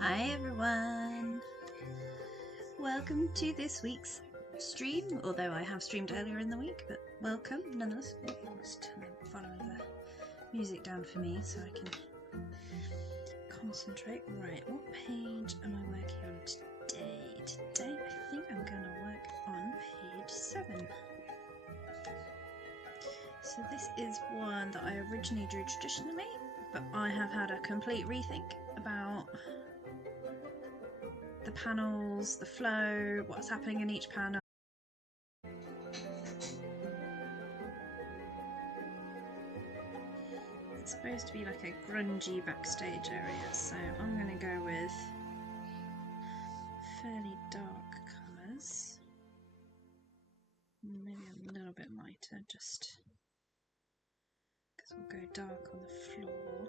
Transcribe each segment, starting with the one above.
Hi everyone! Welcome to this week's stream, although I have streamed earlier in the week, but welcome nonetheless. Just turn the volume of the music down for me so I can concentrate. Right, what page am I working on today? Today I think I'm going to work on page 7. So this is one that I originally drew traditionally, but I have had a complete rethink about the panels, the flow, what's happening in each panel. It's supposed to be like a grungy backstage area, so I'm going to go with fairly dark colours. Maybe a little bit lighter, just because we'll go dark on the floor.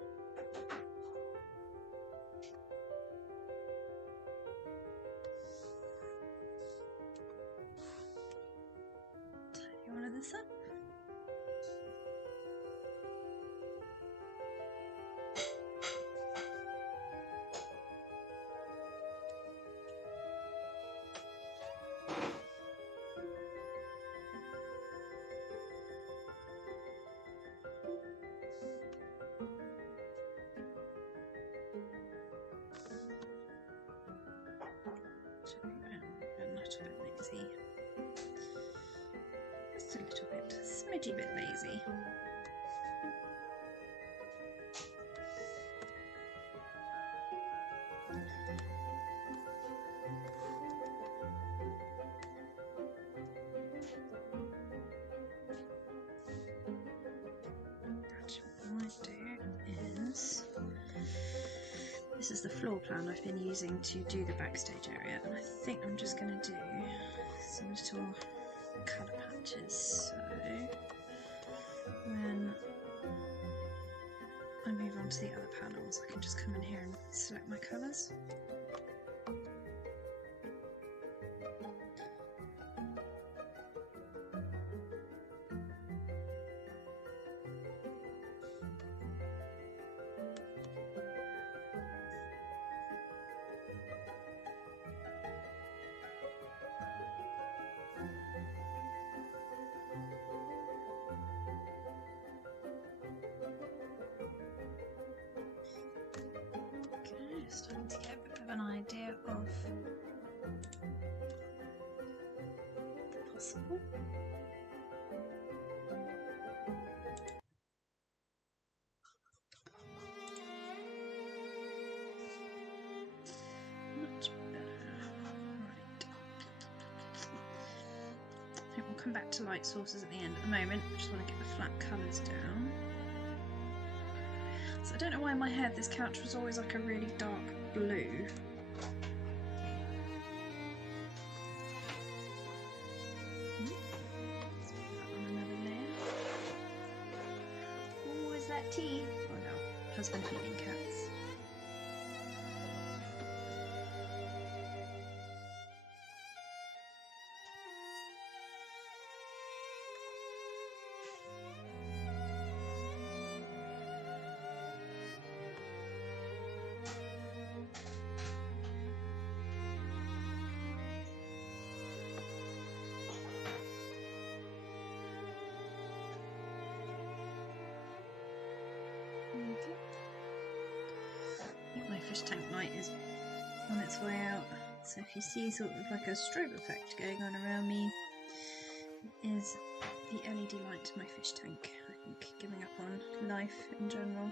Tidy one of this up. Just a little bit, smidgy bit lazy. Actually, what I might do is, this is the floor plan I've been using to do the backstage area, and I think I'm just going to do some little colour patches. So when I move on to the other panels, I can just come in here and select my colours. Starting to get a bit of an idea of the possible. Much better. Right. I think we'll come back to light sources at the end. At the moment, I just want to get the flat colours down. So I don't know why in my head this couch was always like a really dark blue. Let's put that on another layer. Oh, is that tea? Oh no, husband feeding cats. I think my fish tank light is on its way out, so if you see sort of like a strobe effect going on around me, it is the LED light to my fish tank, I think, giving up on life in general.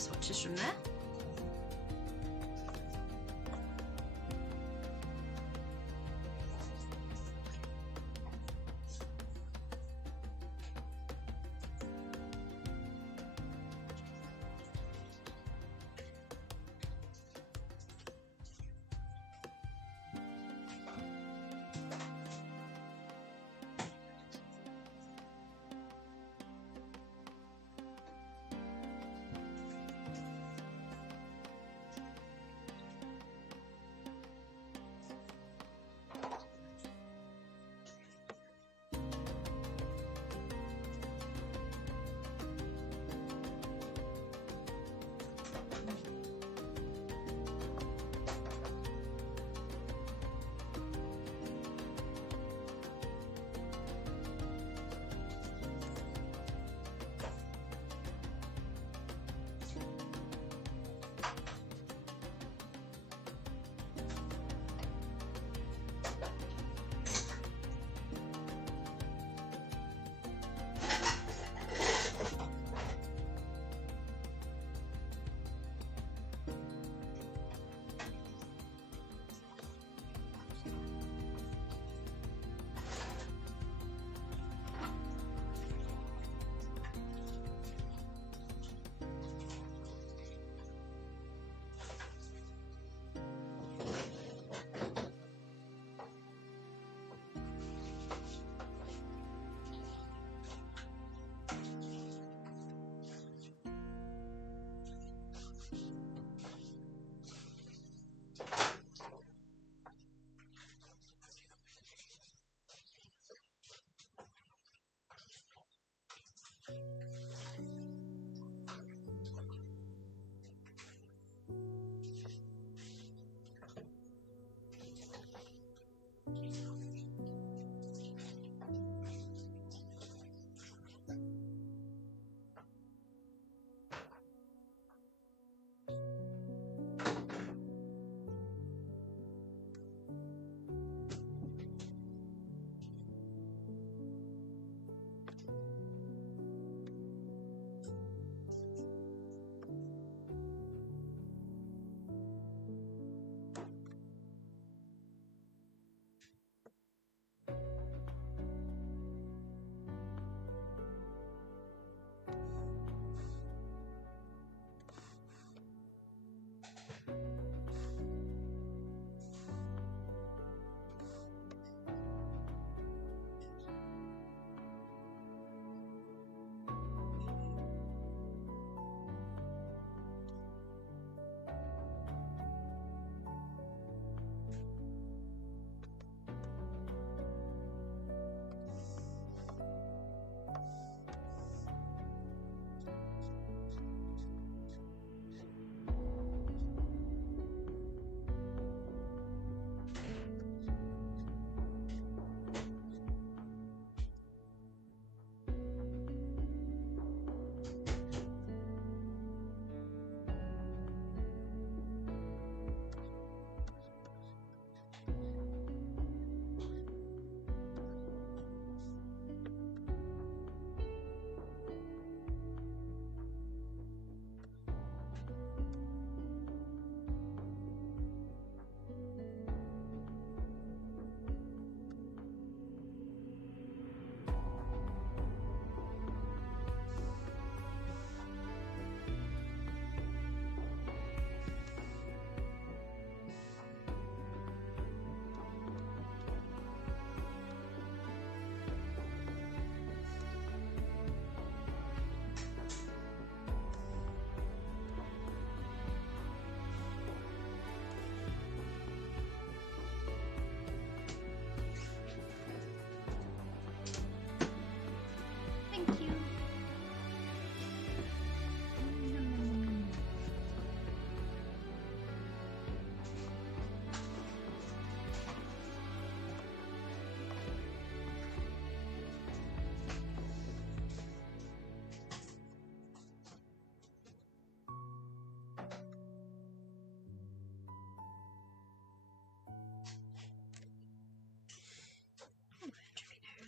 swatches from there.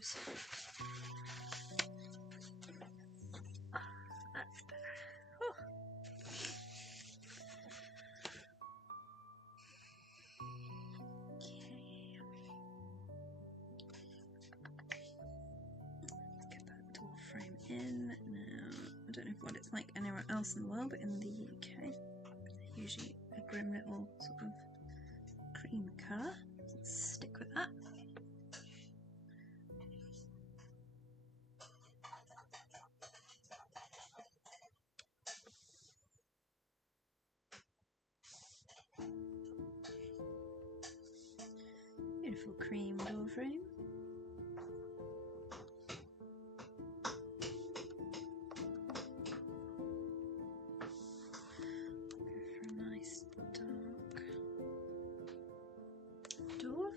nose. That's better. Oh. in now. I don't know what it's like anywhere else in the world, but in the UK, usually a grim little sort of cream colour. Let's stick with that. Beautiful cream door frame. Go for a nice dark door.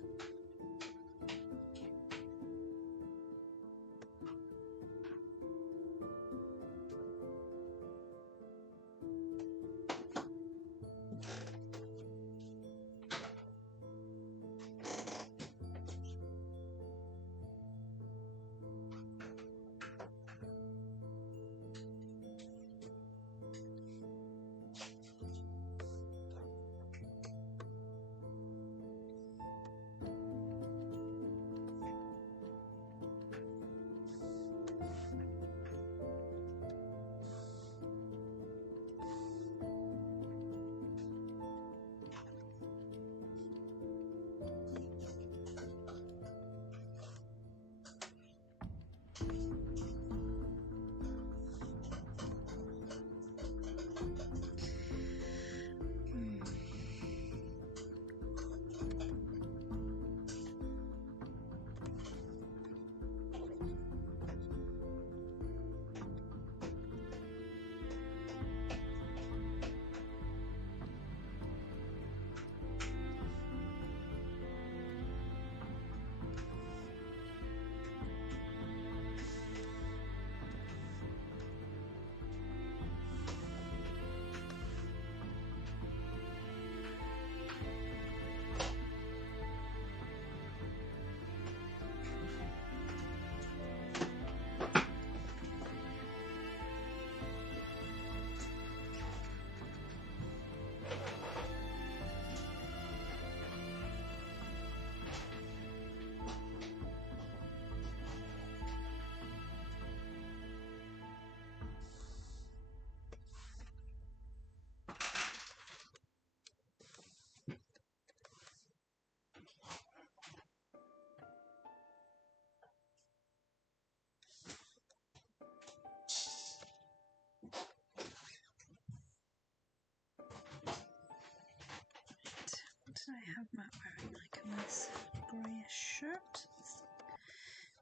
I have Matt wearing like a nice greyish shirt. Let's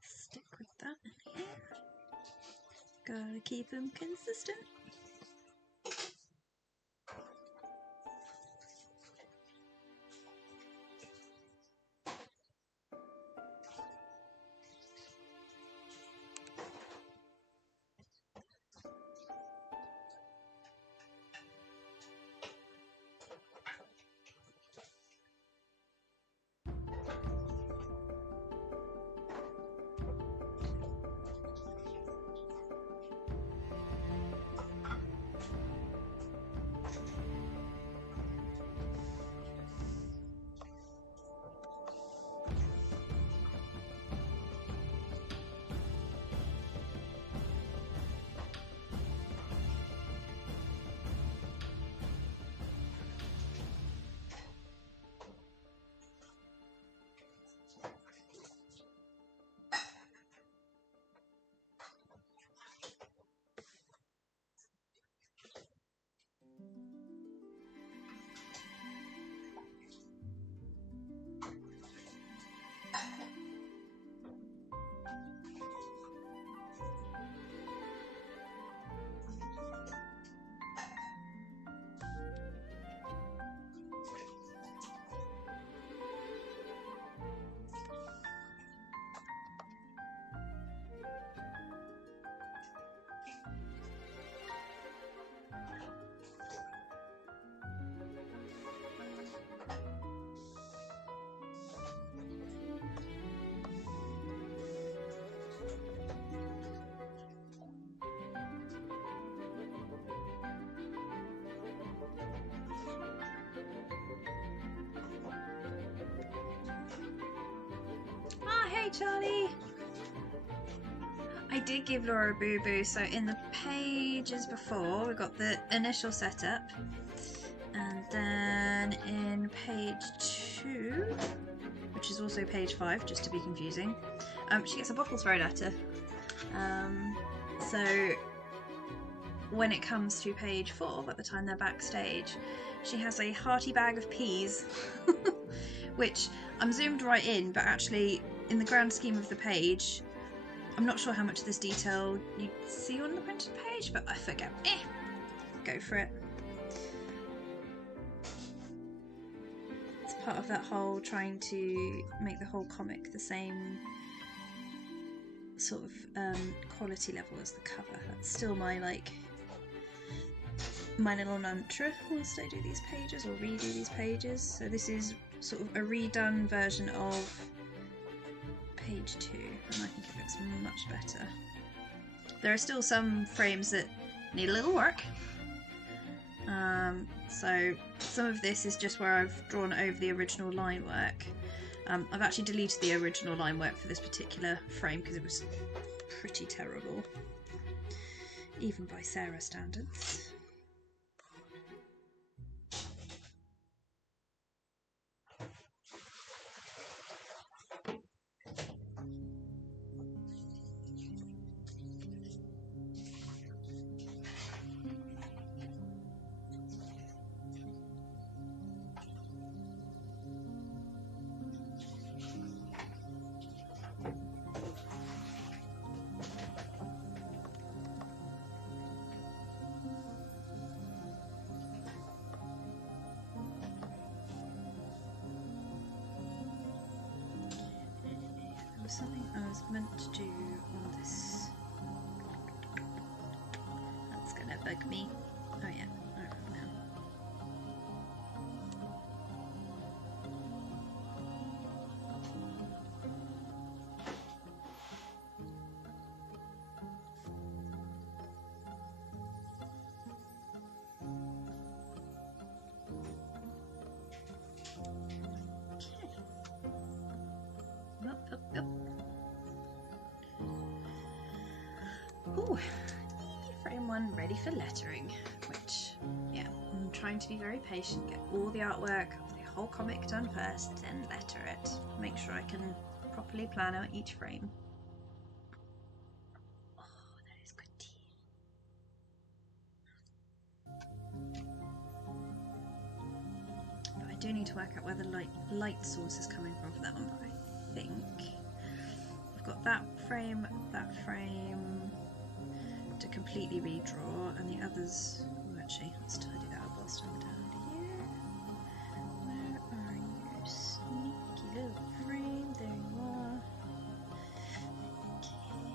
stick with that in here. Gotta keep them consistent. Hey Charlie! I did give Laura a boo-boo, so in the pages before we got the initial setup, and then in page 2, which is also page 5, just to be confusing, she gets a bottle thrown at her. So when it comes to page 4, by the time they're backstage, she has a hearty bag of peas, which I'm zoomed right in, but actually in the grand scheme of the page, I'm not sure how much of this detail you see on the printed page, but I forget. Go for it. It's part of that whole trying to make the whole comic the same sort of quality level as the cover. That's still my little mantra whilst I do these pages or redo these pages. So this is sort of a redone version of page 2, and I think it looks much better. There are still some frames that need a little work. So some of this is just where I've drawn over the original line work. I've actually deleted the original line work for this particular frame because it was pretty terrible, even by Sarah standards. Something I was meant to do on this. That's gonna bug me. Oh yeah, I remember now. Okay. Up. Ooh, frame 1 ready for lettering, which, yeah, I'm trying to be very patient, get all the artwork, the whole comic done first, then letter it. Make sure I can properly plan out each frame. Oh, that is good tea. But I do need to work out where the light source is coming from for that one, but I think I've got that frame to completely redraw, and the others. Oh, actually, let's tidy that up whilst I'm down here. Where are you, sneaky little frame? There you are. Okay.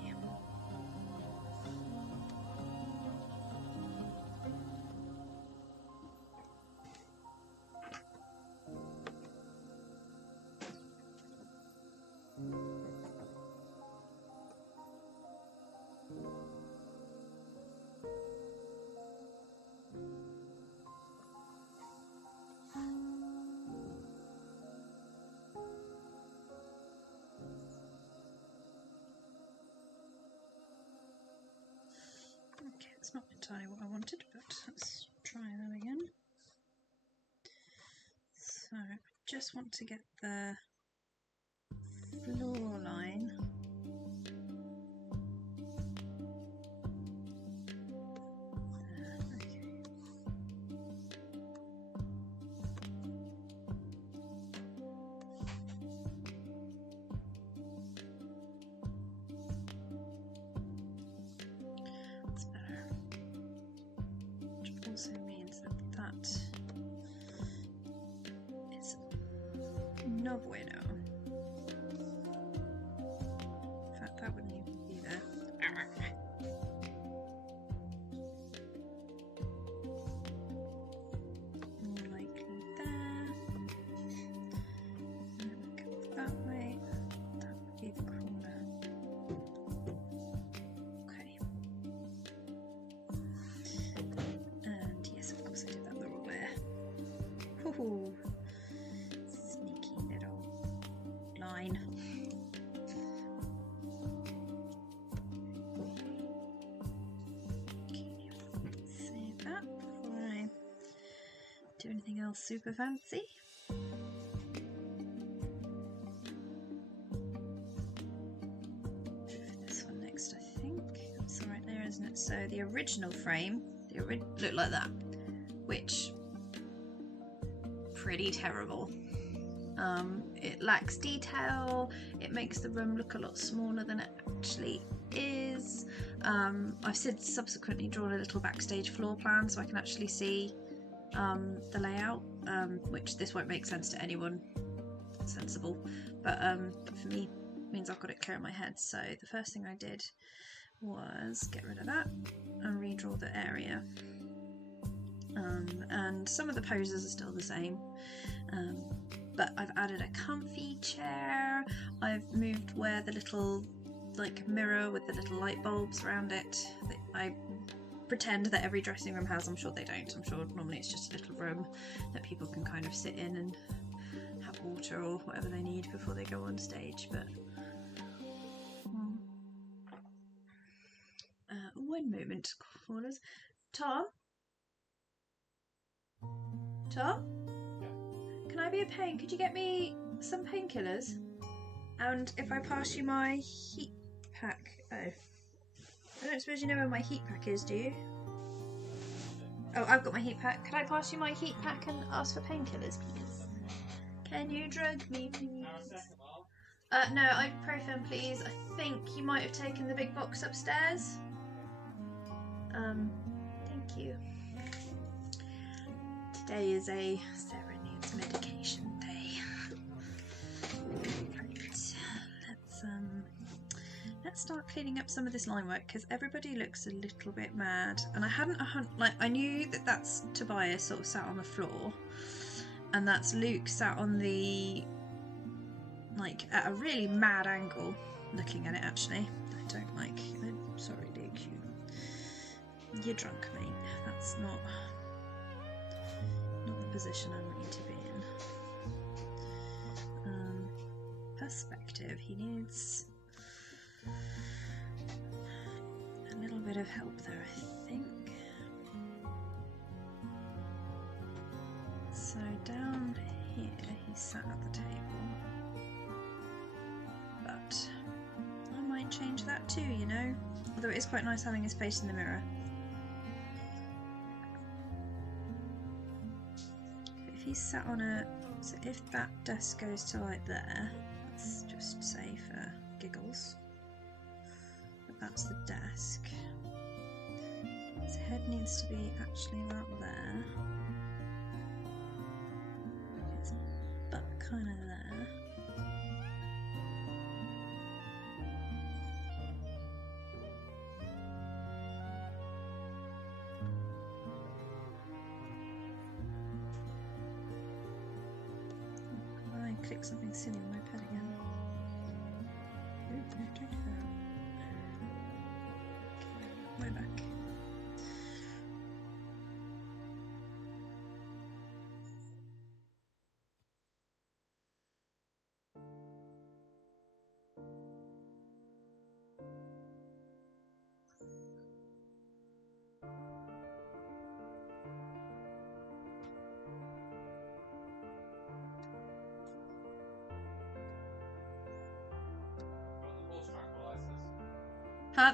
Okay, it's not entirely what I wanted, but let's try that again. So I just want to get the floor line. Also means that is no bueno. In fact, that wouldn't even be there. More likely there. And then it comes that way. That would be the corner. Okay. And yes, of course I did that the wrong way. Ooh, sneaky little line. Anything else super fancy? This one next, I think. That's right there, isn't it? So the original frame, looked like that, which pretty terrible. It lacks detail. It makes the room look a lot smaller than it actually is. I've since subsequently drawn a little backstage floor plan so I can actually see the layout, which this won't make sense to anyone sensible, but for me it means I've got it clear in my head. So the first thing I did was get rid of that and redraw the area, and some of the poses are still the same, but I've added a comfy chair. I've moved where the little like mirror with the little light bulbs around it that I pretend that every dressing room has. I'm sure they don't. I'm sure normally it's just a little room that people can kind of sit in and have water or whatever they need before they go on stage. But one moment, callers. Tom? Tom? Can I be a pain? Could you get me some painkillers? And if I pass you my heat pack... Oh. I don't suppose you know where my heat pack is, do you? Oh, I've got my heat pack. Could I pass you my heat pack and ask for painkillers, please? Can you drug me, please? No, ibuprofen, please. I think you might have taken the big box upstairs. Thank you. Today is a Sarah needs medication day. Right. Let's start cleaning up some of this line work because everybody looks a little bit mad. And I knew that that's Tobias sort of sat on the floor, and that's Luke sat on the at a really mad angle looking at it. Actually, I don't like. I'm sorry, Luke. You're drunk, mate. That's not the position I want you to be in. Perspective. He needs a little bit of help there, I think. So down here, he sat at the table, but I might change that too, you know. Although it is quite nice having his face in the mirror. If he's sat on so if that desk goes to like there, let's just say for giggles, but that's the desk. His head needs to be actually about there. His butt kind of there. I click something silly on my pad again. Ooh, no, don't do that. Okay, way back.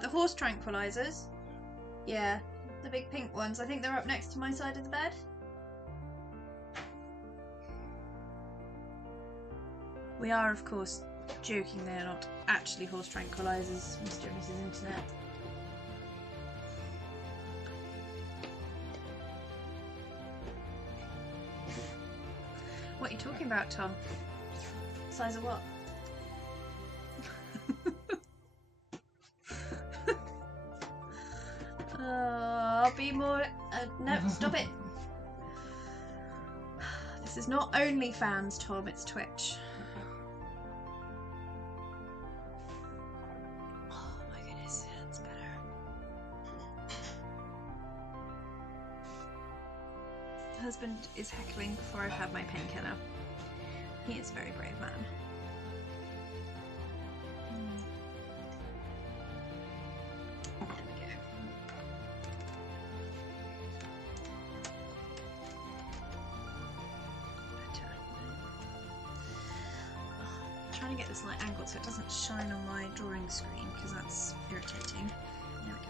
The horse tranquilizers? Yeah, the big pink ones. I think they're up next to my side of the bed. We are, of course, joking. They're not actually horse tranquilizers, Mr. and Mrs. Internet. What are you talking about, Tom? Size of what? I'll be more... no, stop it. This is not OnlyFans, Tom, it's Twitch. Oh my goodness, that's better. Husband is heckling before I've had my painkiller. He is a very brave man. trying to get this light angled so it doesn't shine on my drawing screen because that's irritating. There we go.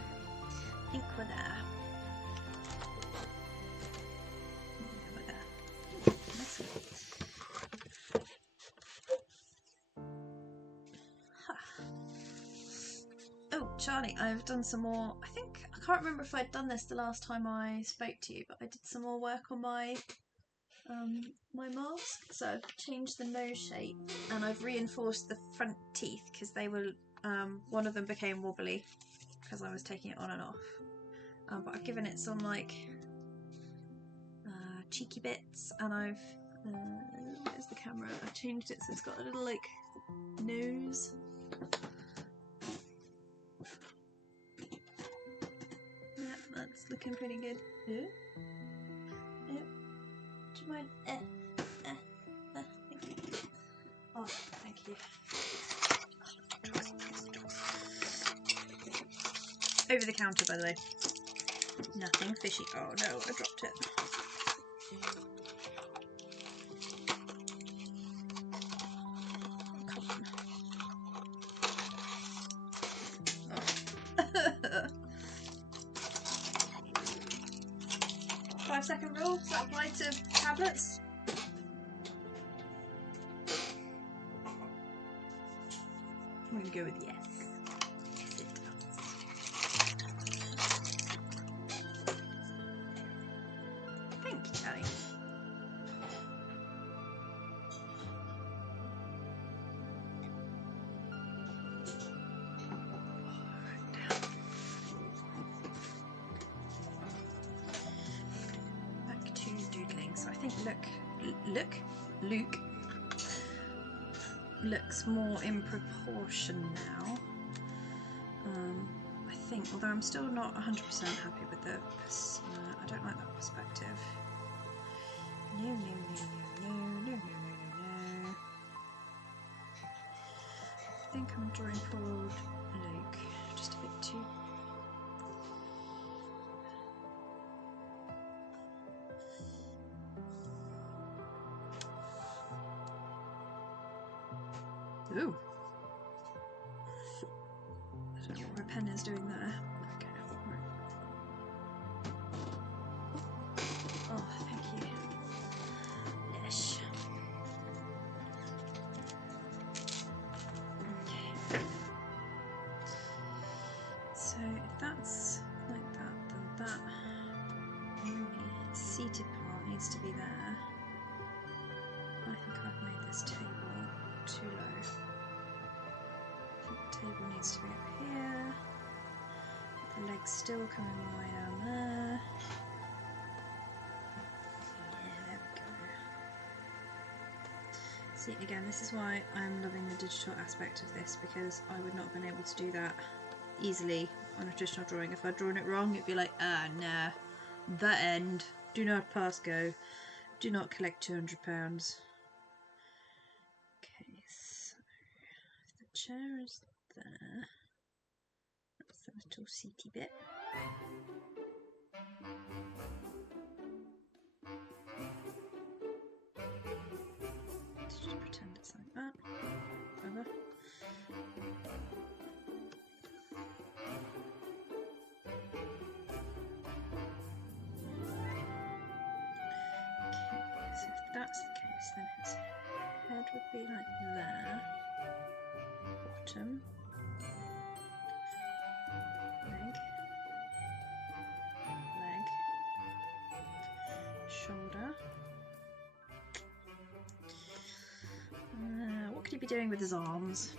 I think we're there. Yeah, we're there. Let's go. Oh, Charlie, I've done some more. I can't remember if I'd done this the last time I spoke to you, but I did some more work on my my mask. So I've changed the nose shape and I've reinforced the front teeth because they were one of them became wobbly because I was taking it on and off. But I've given it some like cheeky bits, and I've where's the camera? I've changed it so it's got a little like nose. Yeah, that's looking pretty good. Yep. Do you mind? Thank you. Oh, thank you. Over the counter, by the way. Nothing fishy. Oh no, I dropped it. Come on. Oh. 5-second rule, does that apply to tablets? I'm going to go with yes. Yes, it does. Thank you, Charlie. Back to doodling. So I think Luke looks more in proportion now. I think, although I'm still not 100% happy with the I don't like that perspective. No. I think I'm drawing forward Luke just a bit too. Ooh. I don't know what my pen is doing there. Okay. Oh, thank you. Yes. Okay. So if that's like that, then that really seated part needs to be there. I think I've made this table too low. The table needs to be up here. The legs still coming all the way down there. Yeah, there we go. See, again, this is why I'm loving the digital aspect of this, because I would not have been able to do that easily on a traditional drawing. If I'd drawn it wrong, it'd be like, nah, the end. Do not pass go. Do not collect £200. Okay, so if the chair is there, that's the little seaty bit. Let's just pretend it's like that. Over. Okay, so if that's the case, then its head would be like there. Bottom. Leg. Shoulder. What could he be doing with his arms?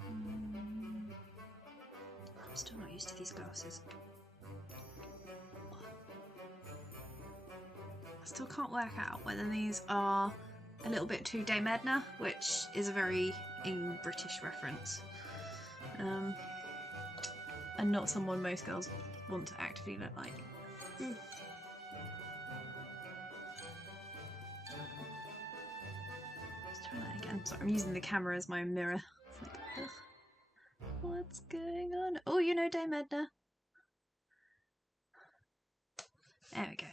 I'm still not used to these glasses. I still can't work out whether these are a little bit too Dame Edna, which is a very British reference, and not someone most girls want to actively look like. Let's try that again. Sorry, I'm using the camera as my mirror. It's like, ugh, what's going on? Oh, you know Dame Edna. There we go.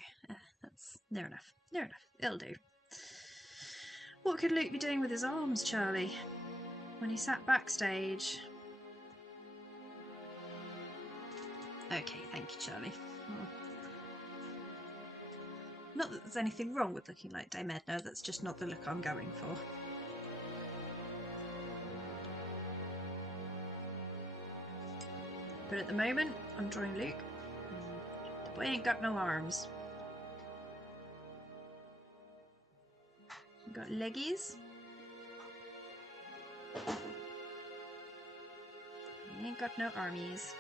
That's near enough. Near enough. It'll do. What could Luke be doing with his arms, Charlie, when he sat backstage? Okay, thank you, Charlie. Oh. Not that there's anything wrong with looking like Dame Edna, that's just not the look I'm going for. But at the moment, I'm drawing Luke. The boy ain't got no arms. Got leggies. He ain't got no armies.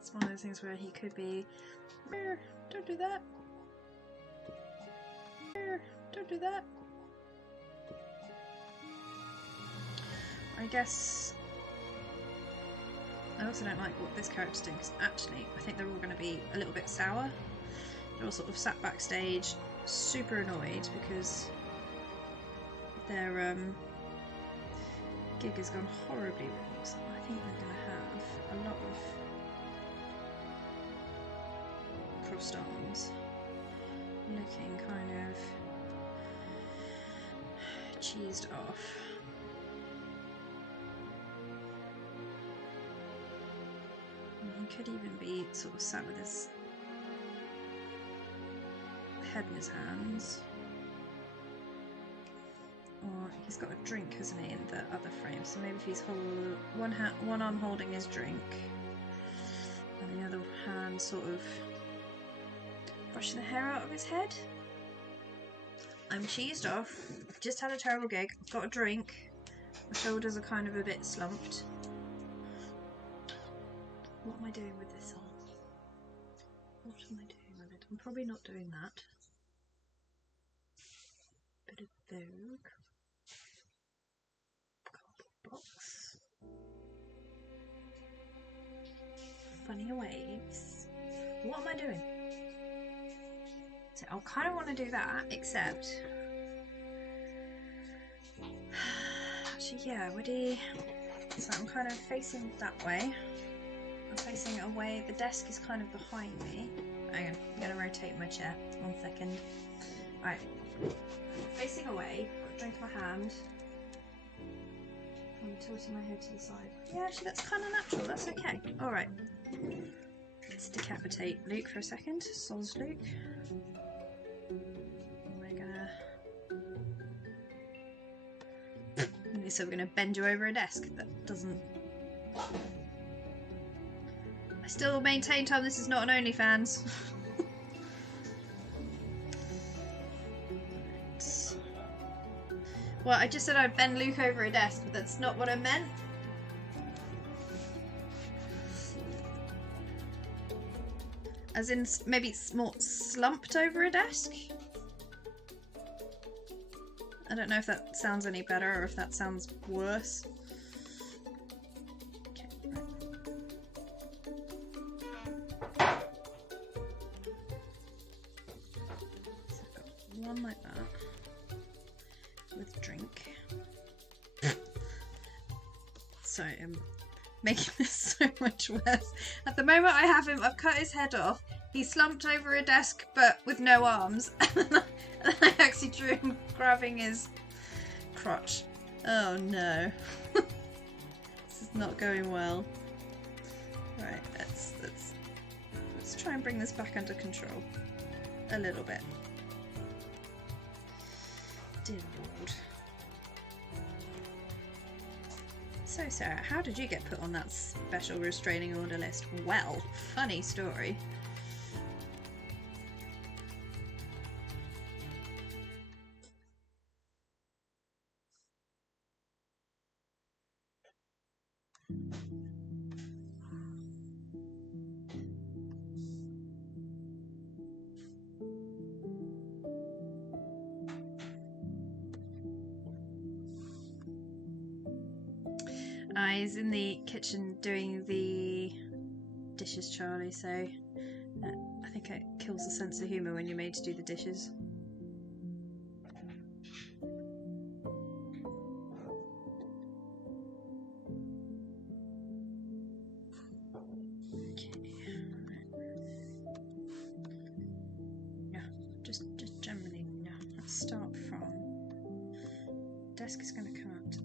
It's one of those things where he could be, don't do that. Don't do that. I guess I also don't like what this character's doing, because actually I think they're all going to be a little bit sour. They're all sort of sat backstage, super annoyed because their gig has gone horribly wrong. So I think they're going to have a lot of crossed arms, looking kind of cheesed off. He could even be sort of sat with his head in his hands. Or he's got a drink, hasn't he, in the other frame. So maybe if he's one arm holding his drink and the other hand sort of brushing the hair out of his head. I'm cheesed off. I've just had a terrible gig. I've got a drink. My shoulders are kind of a bit slumped. What am I doing with this on? What am I doing with it? I'm probably not doing that. Bit of Vogue. Cardboard box. Funny waves. What am I doing? So I kind of want to do that, except actually, yeah, would he? So I'm kind of facing that way. I'm facing away. The desk is kind of behind me. Hang on, I'm going to rotate my chair. 1 second. Alright. Facing away. Got a drink in my hand. I'm tilting my head to the side. Yeah, actually, that's kind of natural. That's okay. Alright. Let's decapitate Luke for a second. Soz Luke. We're gonna. So we're gonna bend you over a desk. That doesn't. I still maintain, Tom, this is not an OnlyFans. Well, I just said I'd bend Luke over a desk, but that's not what I meant. As in, maybe it's more slumped over a desk? I don't know if that sounds any better or if that sounds worse. Okay, right. So I've got one like that. With drink. Sorry, I'm making this so much worse. At the moment I have him, I've cut his head off. He's slumped over a desk but with no arms. And then I actually drew him grabbing his crotch. Oh no. This is not going well. Right, let's try and bring this back under control. A little bit. Dear Lord. So Sarah, how did you get put on that special restraining order list? Well, funny story. He's in the kitchen doing the dishes, Charlie, so I think it kills the sense of humour when you're made to do the dishes. desk is going to come up to there.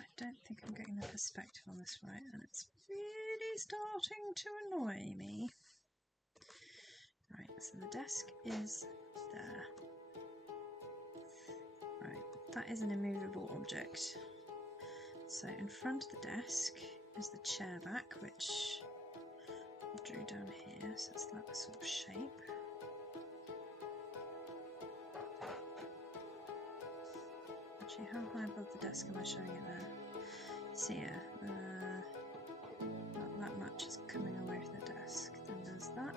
I don't think I'm getting the perspective on this right, and it's really starting to annoy me. Right, so the desk is there. Right, that is an immovable object. So in front of the desk is the chair back, which I drew down here, so it's that sort of shape. Actually, how high above the desk am I showing it there? So yeah, that much is coming away from the desk. Then there's that.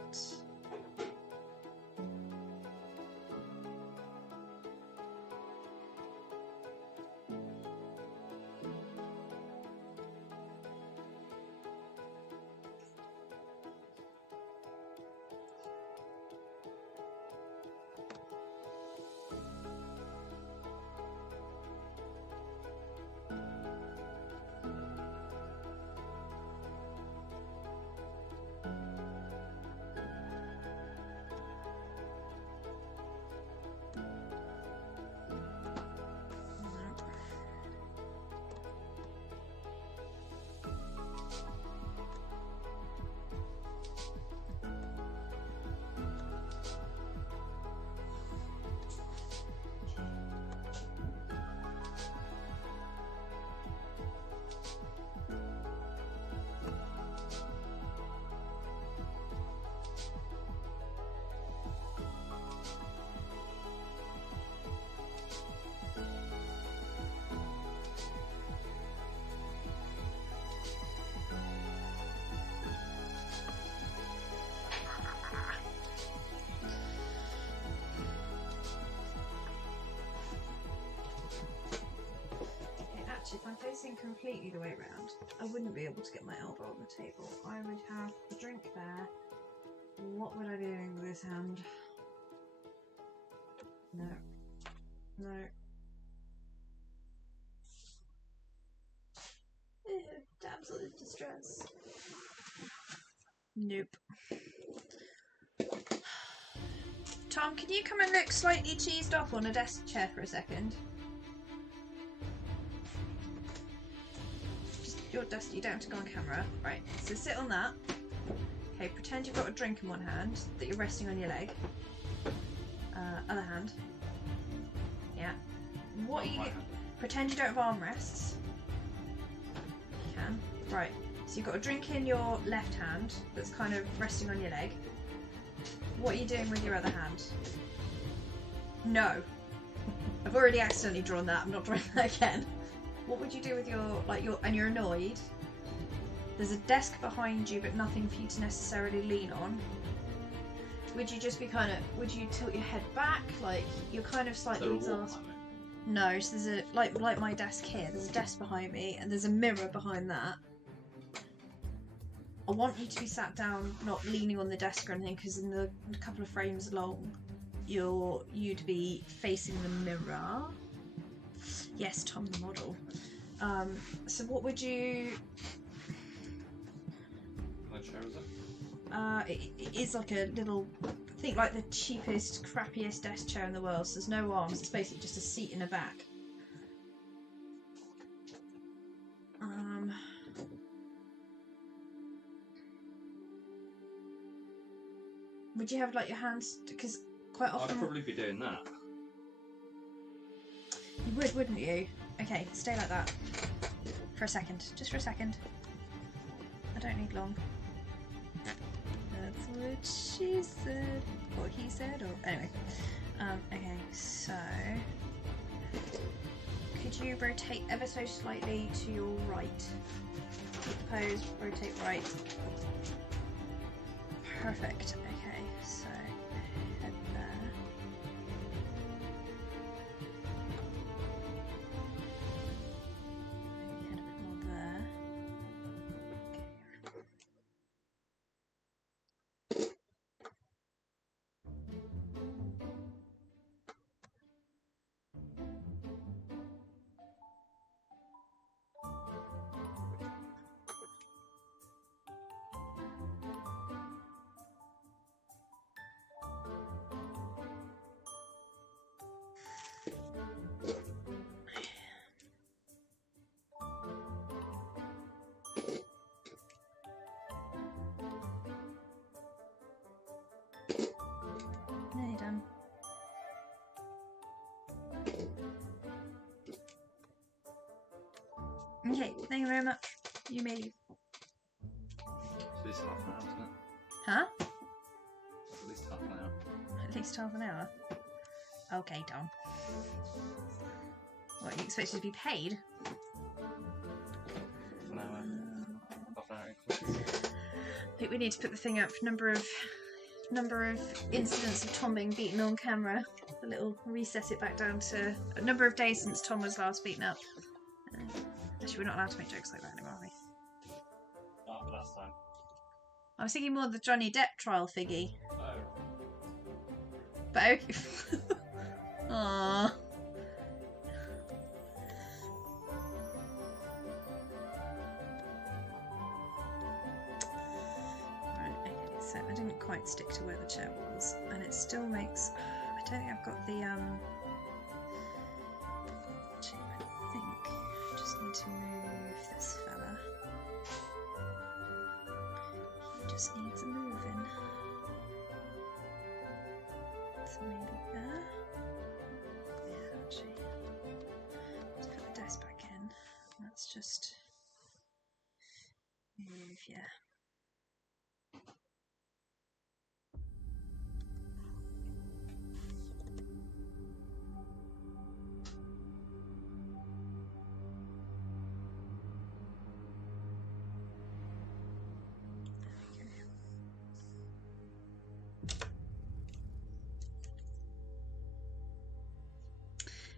If I'm facing completely the way around, I wouldn't be able to get my elbow on the table. I would have the drink there. What would I be doing with this hand? No. No. Absolute distress. Nope. Tom, can you come and look slightly cheesed off on a desk chair for a second? You're dusty, you don't have to go on camera. Right, so sit on that. Okay, pretend you've got a drink in one hand, that you're resting on your leg. Other hand. Yeah. what are you... Pretend you don't have armrests. You can. Right. So you've got a drink in your left hand that's kind of resting on your leg. What are you doing with your other hand? No. I've already accidentally drawn that. I'm not drawing that again. What would you do with your... and you're annoyed. There's a desk behind you, but nothing for you to necessarily lean on. Would you just be kind of... Would you tilt your head back? Like, you're kind of slightly exhausted. No, so there's a... Like my desk here. There's a desk behind me, and there's a mirror behind that. I want you to be sat down, not leaning on the desk or anything, because in the couple of frames along, you'd be facing the mirror. Yes, Tom the model. So what would you... What chair is it? It is like a little, I think like the cheapest, crappiest desk chair in the world. So there's no arms. It's basically just a seat in the back. Would you have like your hands? Because quite often I'd probably be doing that. You would, wouldn't you? Okay, stay like that for a second. Just for a second. I don't need long. That's what she said. Or he said, or... Anyway. Okay, so... Could you rotate ever so slightly to your right? Keep the pose, rotate right. Perfect. Okay, so... Head there. Maybe head a bit more there. Nearly done. Okay, thank you very much. You may leave. At least half an hour, isn't it? Huh? At least half an hour. At least half an hour. Okay, Tom. What, you expect you to be paid? Half an hour. Half an hour includes. I think we need to put the thing up for number of incidents of Tom being beaten on camera. A little reset it back down to a number of days since Tom was last beaten up. Actually, we're not allowed to make jokes like that anymore, are we? Not for last time. I was thinking more of the Johnny Depp trial figgy. Oh. But okay. Aww. Right, okay, so I didn't quite stick to where the chair was, and it still makes... I don't think I've got the, Actually, I think I just need to move this fella. He just needs a moving. So maybe there. Yeah, actually. Let's put the desk back in. Let's just move, yeah.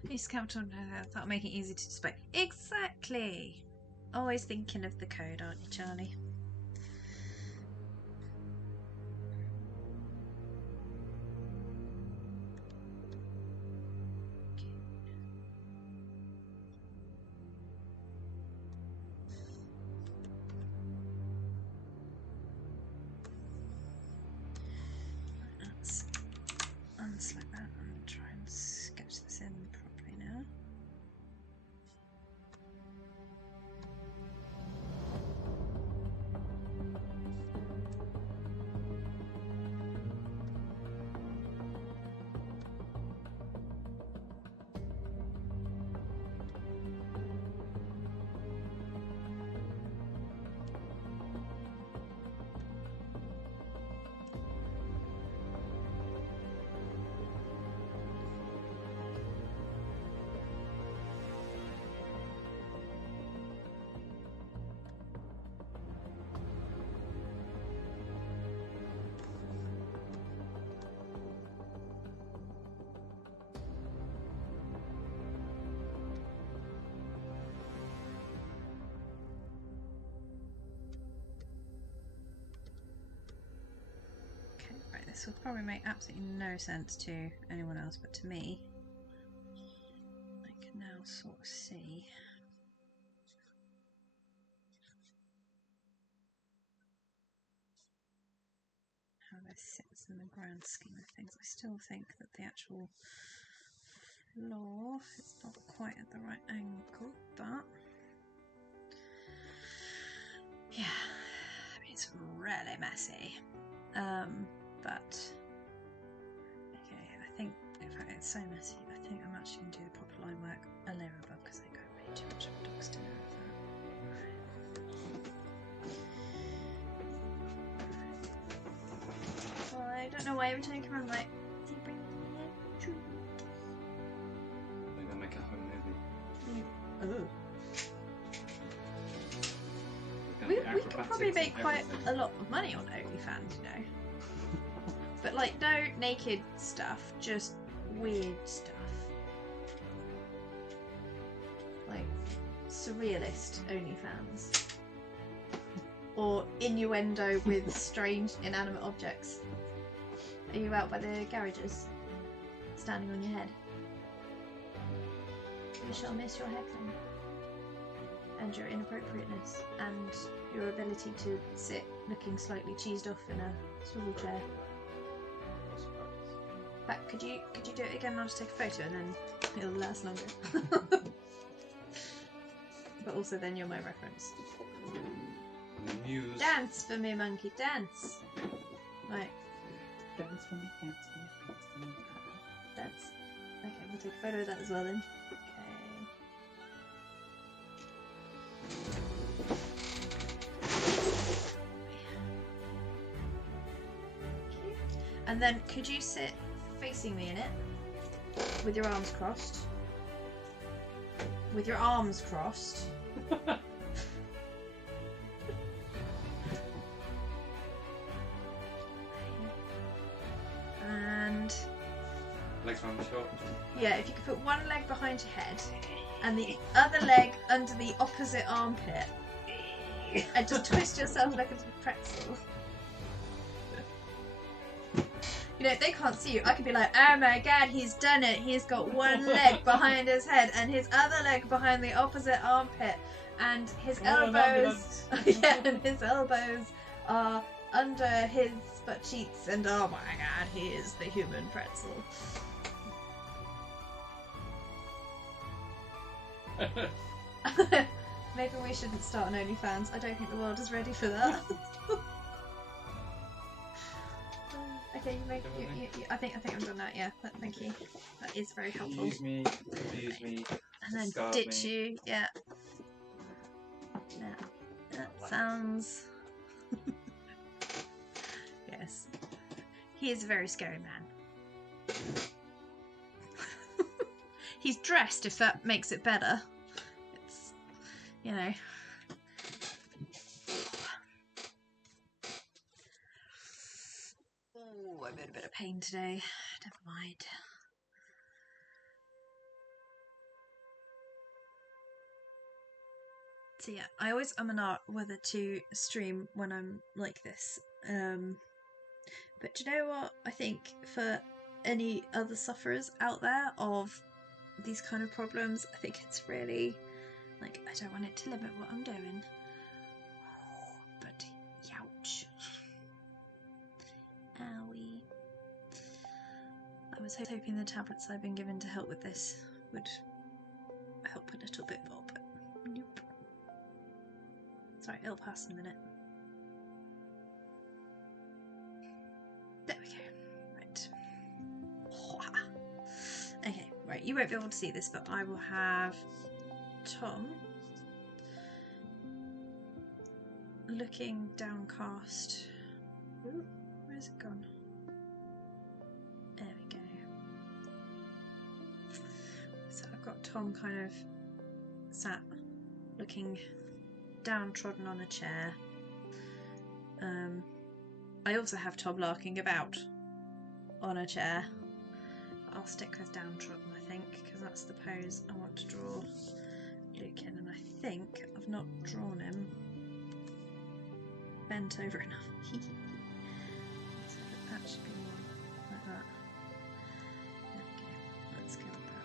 Use capital, that'll make it easy to display. Exactly! Always thinking of the code, aren't you, Charlie? Let's unselect that and try and sketch this in properly now. this will probably make absolutely no sense to anyone else, but to me, I can now sort of see how this sits in the grand scheme of things. I still think that the actual floor is not quite at the right angle, but yeah, I mean, it's really messy. But okay, I think in fact it's so messy. I think I'm actually going to do the proper line work a layer above because I got way too much of a dog's dinner of that. Well, I don't know why every time you come around, I'm like, is he bringing me a treat? They're gonna make a home movie. Oh. They're We gonna be could probably acrobatics make and quite everything. a lot of money on OnlyFans, you know. But like, no naked stuff, just weird stuff. Like, surrealist OnlyFans. Or innuendo with strange inanimate objects. Are you out by the garages? Standing on your head? You shall miss your heckling. And your inappropriateness. And your ability to sit looking slightly cheesed off in a swivel chair. Back, could you do it again? I'll just take a photo and then it'll last longer. But also then you're my reference. News. Dance for me, monkey, dance! Right, Dance for me, dance for me, dance for me. dance. Okay, we'll take a photo of that as well then. Okay. And then could you sit facing me in it with your arms crossed? With your arms crossed. And Legs around the shoulders. yeah, if you could put one leg behind your head and the other leg under the opposite armpit and just twist yourself like a pretzel. You know, they can't see you. I could be like, oh my god, he's done it. He's got one leg behind his head and his other leg behind the opposite armpit. And his elbows... yeah, and his elbows are under his butt cheeks. And oh my god, he is the human pretzel. Maybe we shouldn't start an OnlyFans. I don't think the world is ready for that. Okay, I think I'm done that. Yeah, but thank you. That is very helpful. Use me, abuse me, And then scarred ditch me. you. Yeah. Yeah. That sounds. Yes. He is a very scary man. He's dressed, if that makes it better. It's, you know. Oh, I'm in a bit of pain today. Never mind. So yeah, I always and ahh whether to stream when I'm like this. But do you know what? I think for any other sufferers out there of these kind of problems, I think it's really like I don't want it to limit what I'm doing. But youch. Owie. I was hoping the tablets I've been given to help with this would help a little bit more, but nope. Sorry, it'll pass in a minute. There we go. Right. Okay, right, you won't be able to see this, but I will have Tom looking downcast. Ooh, where's it gone? There we go. So I've got Tom kind of sat looking downtrodden on a chair. I also have Tom larking about on a chair. I'll stick with downtrodden, I think, because that's the pose I want to draw Luke in, and I think I've not drawn him bent over enough. So that should be more like that. There we go. Let's go with that.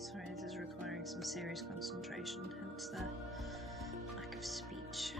Sorry, this is requiring some serious concentration, hence the lack of speech.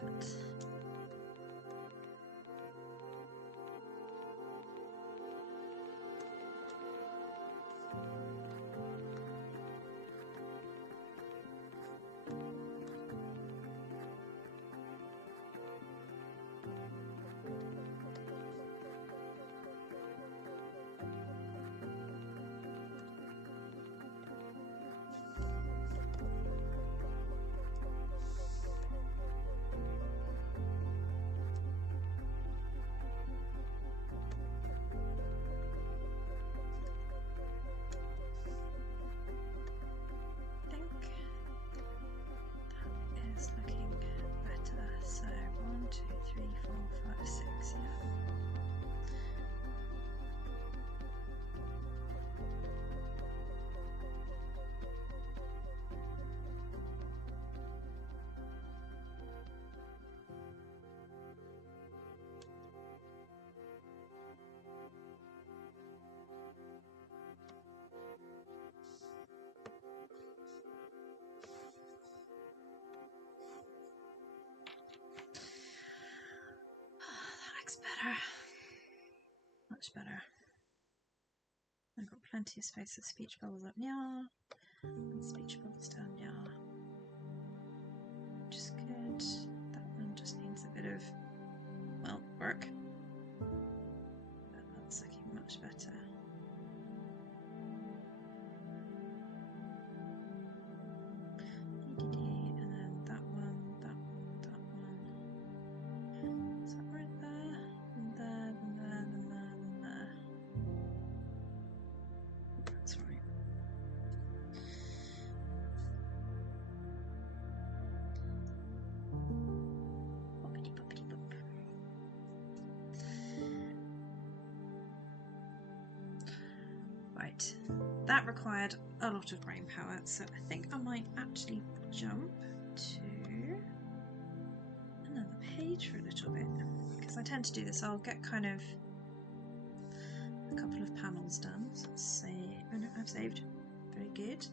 bit. It's looking better. So 1, 2, 3, 4, 5, 6, yeah. That looks better. Much better. I've got plenty of space for speech bubbles up here and speech bubbles down here. Which is good. That one just needs a bit of, well, work. But that's looking much better. And then that one, that one, that one. Is that right there? And there, and there, and there, and there. That's right. Boppity boppity boop. Right, that required a lot of brain power, so I think I might actually jump to another page for a little bit, because I tend to do this. I'll get kind of a couple of panels done. So let's see. Oh no, I've saved. Very good.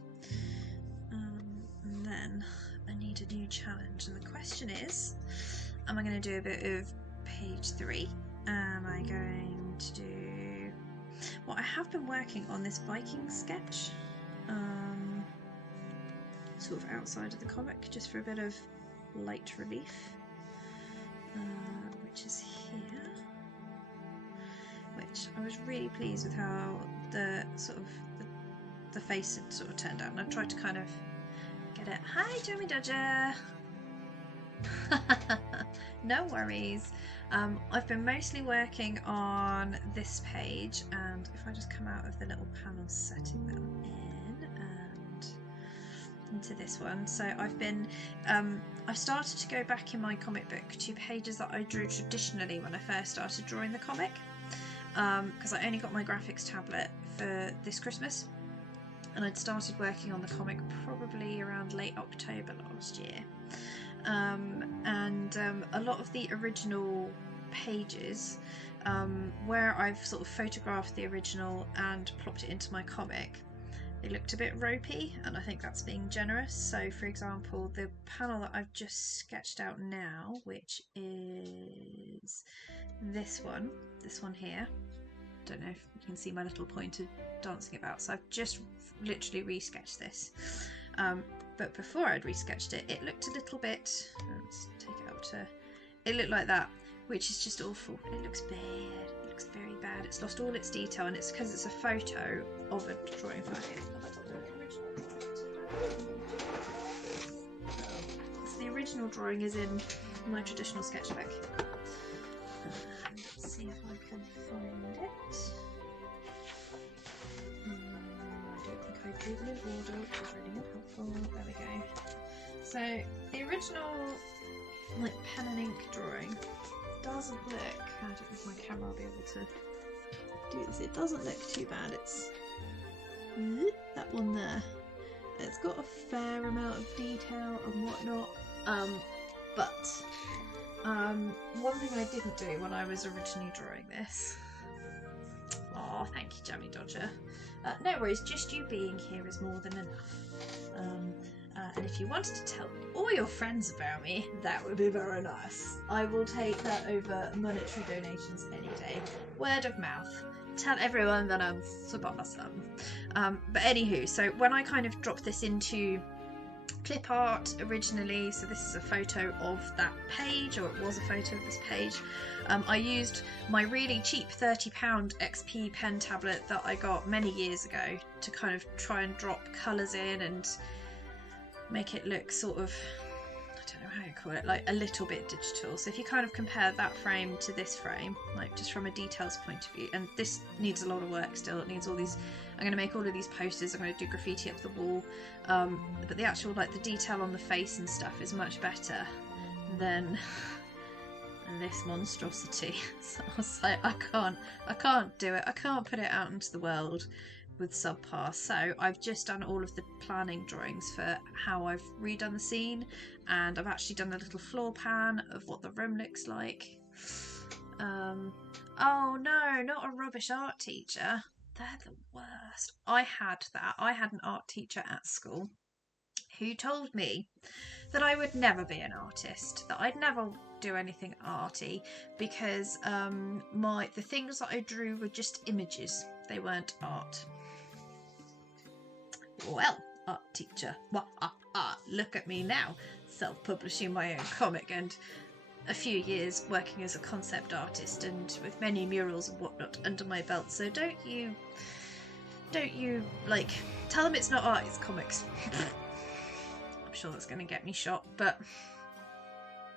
And then I need a new challenge, and the question is, am I going to do a bit of page 3? Am I going to do... Well, I have been working on this Viking sketch, sort of outside of the comic, just for a bit of light relief, which is here. Which I was really pleased with how the sort of the face had sort of turned out, and I tried to kind of get it. Hi, Jamie Dodger. No worries. I've been mostly working on this page, and if I just come out of the little panels setting that I'm in and into this one, so I've been I've started to go back in my comic book to pages that I drew traditionally when I first started drawing the comic, because I only got my graphics tablet for this Christmas, and I'd started working on the comic probably around late October last year. A lot of the original pages, where I've sort of photographed the original and plopped it into my comic, they looked a bit ropey, and I think that's being generous. So for example, the panel that I've just sketched out now, which is this one here, don't know if you can see my little pointer dancing about, so I've just literally resketched this. But before I'd resketched it, it looked a little bit, let's take it up to, it looked like that, which is just awful. It looks bad, it looks very bad. It's lost all its detail, and it's because it's a photo of a drawing file. So the original drawing is in my traditional sketchbook. Let's see if I can find it. I drew them in order, which is really unhelpful. There we go. So the original, like, pen and ink drawing doesn't look, I don't know if my camera will be able to do this, it doesn't look too bad. It's that one there. It's got a fair amount of detail and whatnot, but one thing I didn't do when I was originally drawing this, oh thank you Jamie Dodger, no worries, just you being here is more than enough. And if you wanted to tell all your friends about me, that would be very nice. I will take that over monetary donations any day. Word of mouth. Tell everyone that I'm super awesome. But anywho, so when I kind of dropped this into clip art originally, so this is a photo of that page, or it was a photo of this page. I used my really cheap £30 XP pen tablet that I got many years ago to kind of try and drop colours in and make it look sort of, I don't know how you call it, like a little bit digital. So if you kind of compare that frame to this frame, like just from a details point of view, and this needs a lot of work still, it needs all these, I'm going to make all of these posters, I'm going to do graffiti up the wall, but the actual, like the detail on the face and stuff is much better than this monstrosity. So I was like, I can't do it, I can't put it out into the world with subpar. So I've just done all of the planning drawings for how I've redone the scene, and I've actually done a little floor plan of what the room looks like. Oh no, not a rubbish art teacher. They're the worst. I had an art teacher at school who told me that I would never be an artist, that I'd never do anything arty, because the things that I drew were just images, they weren't art. Well, art teacher, look at me now, self-publishing my own comic and a few years working as a concept artist and with many murals and whatnot under my belt. So don't you like tell them it's not art, it's comics. I'm sure that's going to get me shot, but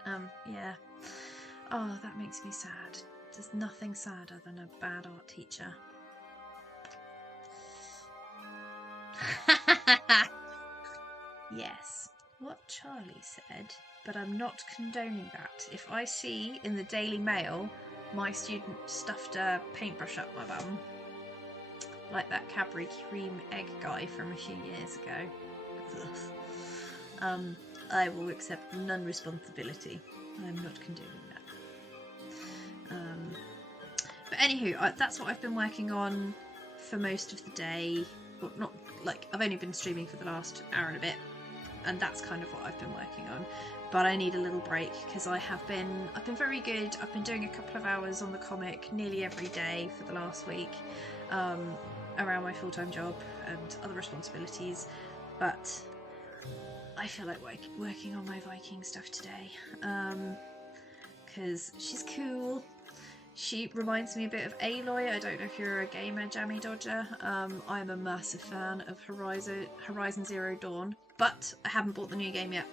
yeah. Oh, that makes me sad. There's nothing sadder than a bad art teacher. Yes, what Charlie said, but I'm not condoning that. If I see in the Daily Mail my student stuffed a paintbrush up my bum, like that Cadbury cream egg guy from a few years ago, I will accept none responsibility. I'm not condoning that. But anywho, that's what I've been working on for most of the day. Well, not like I've only been streaming for the last hour and a bit, and that's kind of what I've been working on. But I need a little break because I've been very good. I've been doing a couple of hours on the comic nearly every day for the last week, around my full-time job and other responsibilities. But I feel like working on my Viking stuff today, because she's cool. She reminds me a bit of Aloy. I don't know if you're a gamer, Jammy Dodger. I'm a massive fan of Horizon Zero Dawn, but I haven't bought the new game yet.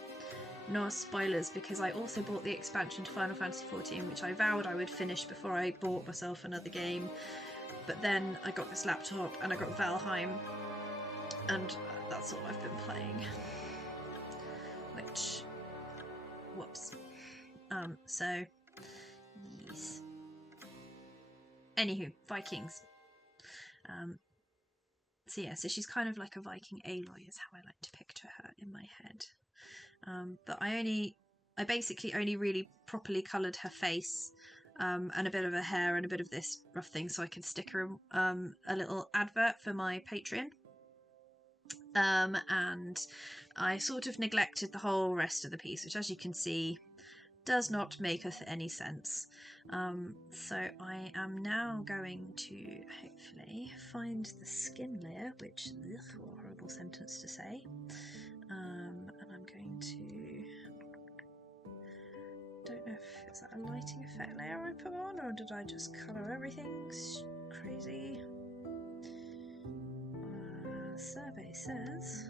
No spoilers, because I also bought the expansion to Final Fantasy XIV, which I vowed I would finish before I bought myself another game. But then I got this laptop and I got Valheim, and that's all I've been playing. Which, whoops. So, yes. Anywho, Vikings. So yeah, so she's kind of like a Viking Aloy is how I like to picture her in my head. But I basically only really properly coloured her face, and a bit of her hair and a bit of this rough thing so I could stick her a little advert for my Patreon. And I sort of neglected the whole rest of the piece, which, as you can see, does not make any sense. So I am now going to hopefully find the skin layer, which is a horrible sentence to say, and I'm going to, don't know if is that a lighting effect layer I put on, or did I just colour everything crazy? Survey says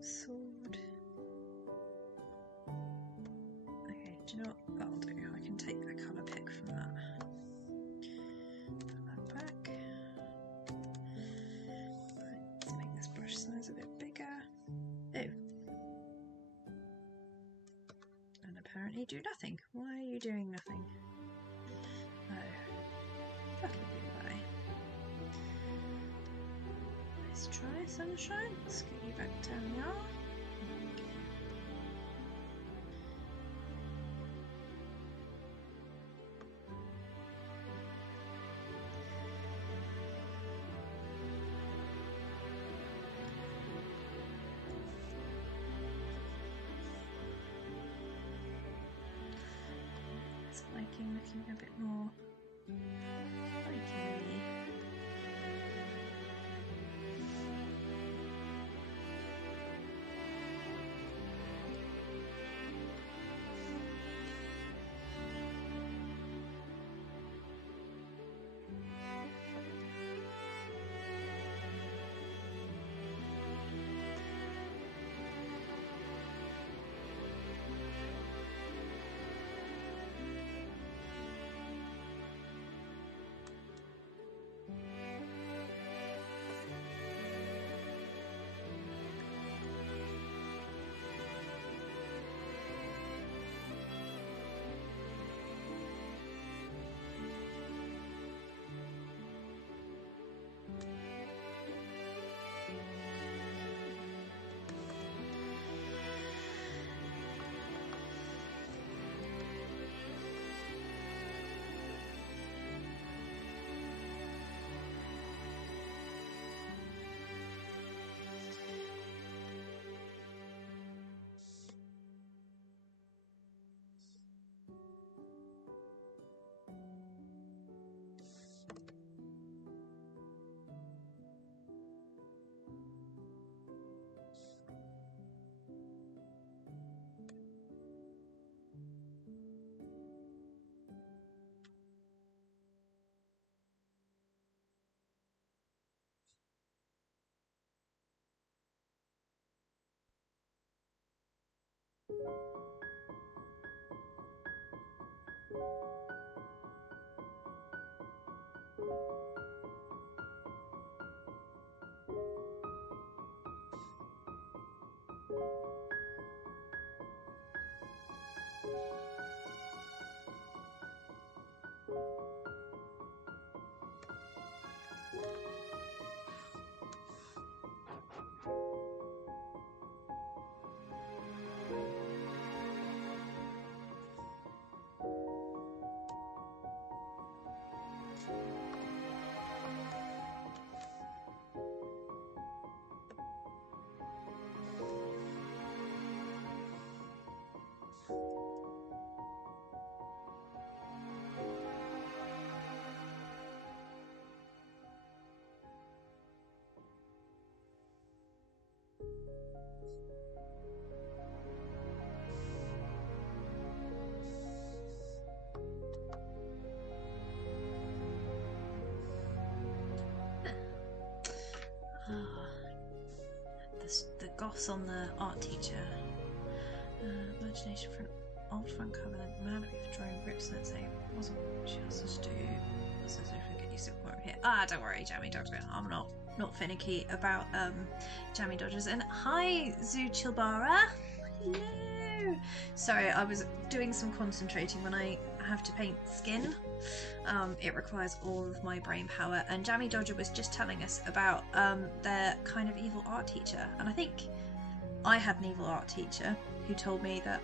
sword. Okay, do you know what that'll do? I can take a colour pick from that. Put that back. Right, let's make this brush size a bit bigger. Oh. And apparently do nothing. Why are you doing nothing? Oh. That'll be why. Let's try sunshine. Let's get you back down here. looking a bit more Vikingly. The goss on the art teacher. Imagination for an old front cover, like man with drawing bricks, let's say, wasn't what she has us do. So if we get used to it here. Don't worry, Jammy Dodger. I'm not finicky about Jammy Dodgers. And hi, Zuchilbara. Hello. Sorry, I was doing some concentrating when I have to paint skin. It requires all of my brain power, and Jammy Dodger was just telling us about their kind of evil art teacher, and I think I had an evil art teacher who told me that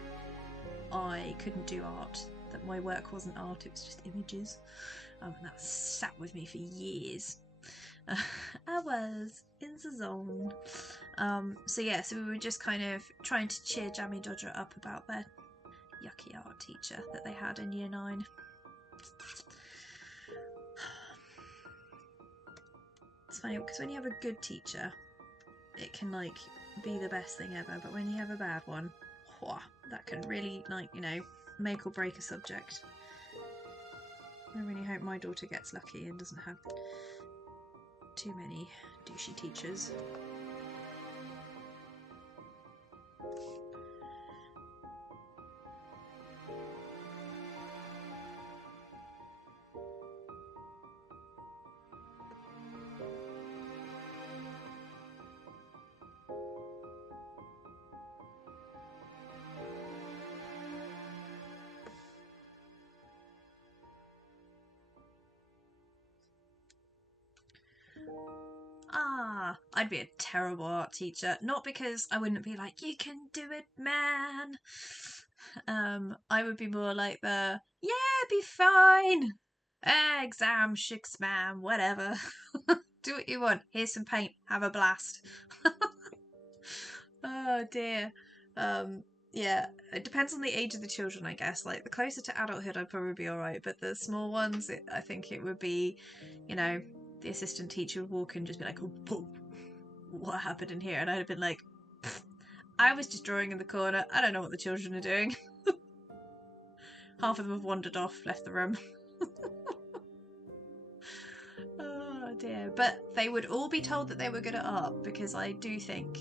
I couldn't do art, that my work wasn't art, it was just images, and that sat with me for years. I was in the zone. So we were just kind of trying to cheer Jammy Dodger up about their yucky art teacher that they had in year 9. It's funny because when you have a good teacher, it can like be the best thing ever, but when you have a bad one, that can really make or break a subject. I really hope my daughter gets lucky and doesn't have too many douchey teachers. I'd be a terrible art teacher. Not because I wouldn't be like, you can do it, man. I would be more like be fine. Exam, shicks, man, whatever. Do what you want. Here's some paint. Have a blast. Oh dear. Yeah, it depends on the age of the children, I guess. Like the closer to adulthood, I'd probably be all right, but the small ones, I think it would be, you know, the assistant teacher would walk in and just be like, "Oh, what happened in here?" And I'd have been like, "I was just drawing in the corner. I don't know what the children are doing." Half of them have wandered off, left the room. Oh dear. But they would all be told that they were good at art, because I do think.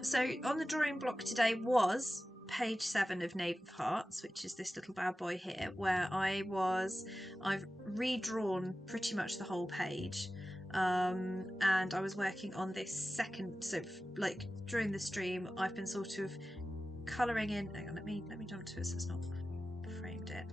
So on the drawing block today was page 7 of Knave of Hearts, which is this little bad boy here, where I've redrawn pretty much the whole page. And I was working on this second, so like during the stream, I've been sort of colouring in. Hang on, let me jump to it so it's not framed it.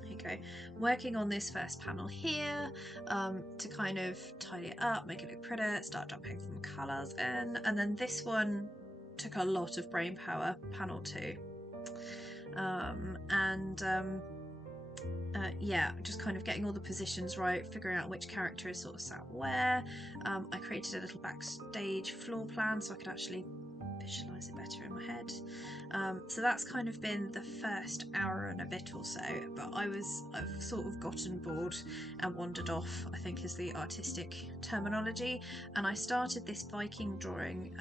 There you go. Working on this first panel here to kind of tidy it up, make it look prettier, start jumping some colours in, and then this one took a lot of brain power, panel 2. Yeah, just kind of getting all the positions right, figuring out which character is sort of sat where. I created a little backstage floor plan so I could actually visualise it better in my head. So that's kind of been the first hour and a bit or so, but I've sort of gotten bored and wandered off, I think is the artistic terminology, and I started this Viking drawing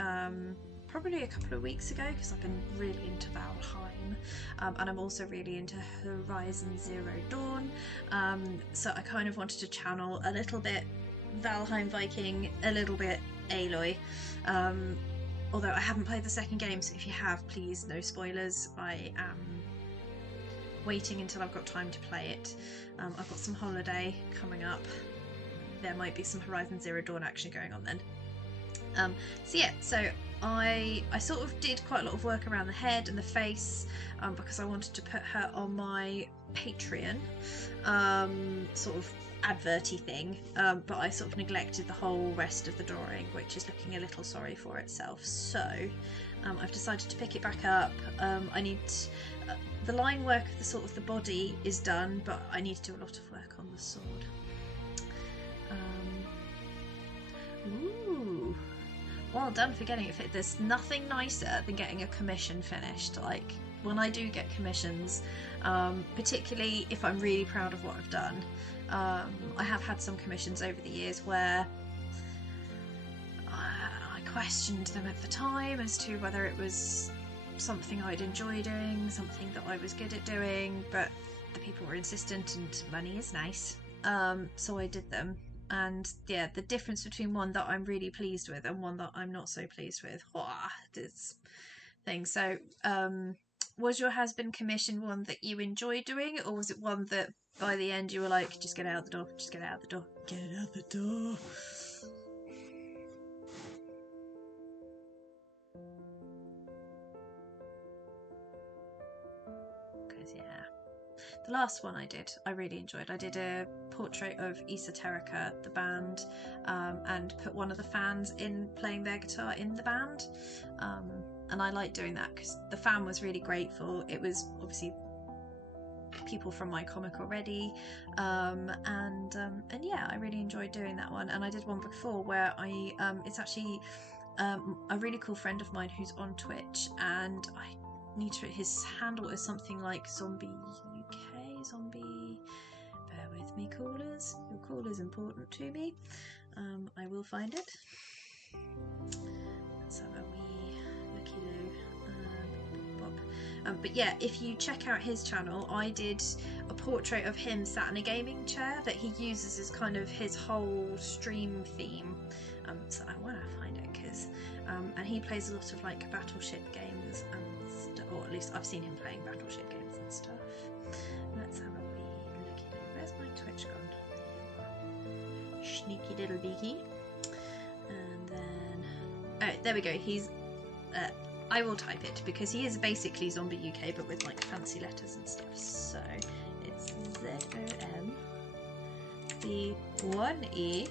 probably a couple of weeks ago because I've been really into Valheim, and I'm also really into Horizon Zero Dawn, so I kind of wanted to channel a little bit Valheim Viking, a little bit Aloy. Although I haven't played the second game, so if you have, please, no spoilers. I am waiting until I've got time to play it. I've got some holiday coming up. There might be some Horizon Zero Dawn action going on then. So I sort of did quite a lot of work around the head and the face, because I wanted to put her on my Patreon, sort of adverty thing, but I sort of neglected the whole rest of the drawing, which is looking a little sorry for itself. So I've decided to pick it back up. I need the line work of the sort of the body is done, but I need to do a lot of work on the sword. Ooh, well done for getting it fit. There's nothing nicer than getting a commission finished. Like when I do get commissions, particularly if I'm really proud of what I've done. I have had some commissions over the years where I questioned them at the time as to whether it was something I'd enjoy doing, something that I was good at doing, but the people were insistent and money is nice. So I did them. And yeah, the difference between one that I'm really pleased with and one that I'm not so pleased with, this thing. So was your has-been commission one that you enjoy doing, or was it one that by the end you were like, just get out the door, just get out the door, get out the door? Because yeah, the last one I really enjoyed. I did a portrait of Esoterica, the band, and put one of the fans in playing their guitar in the band, and I liked doing that because the fan was really grateful. It was obviously people from my comic already, and yeah, I really enjoyed doing that one. And I did one before where it's actually a really cool friend of mine who's on Twitch, and I need to, his handle is something like Zombie UK, Zombie, bear with me callers, your call is important to me. I will find it. Let's have a wee looky-loo. But yeah, if you check out his channel, I did a portrait of him sat in a gaming chair that he uses as kind of his whole stream theme. So I want to find it because, and he plays a lot of like battleship games and stuff, or at least I've seen him playing battleship games and stuff. Let's have a wee looky-loo. Where's my Twitch gone? Sneaky little beaky. And then, oh, there we go. He's. I will type it because he is basically Zombie UK but with like fancy letters and stuff. So it's ZOM the 1E.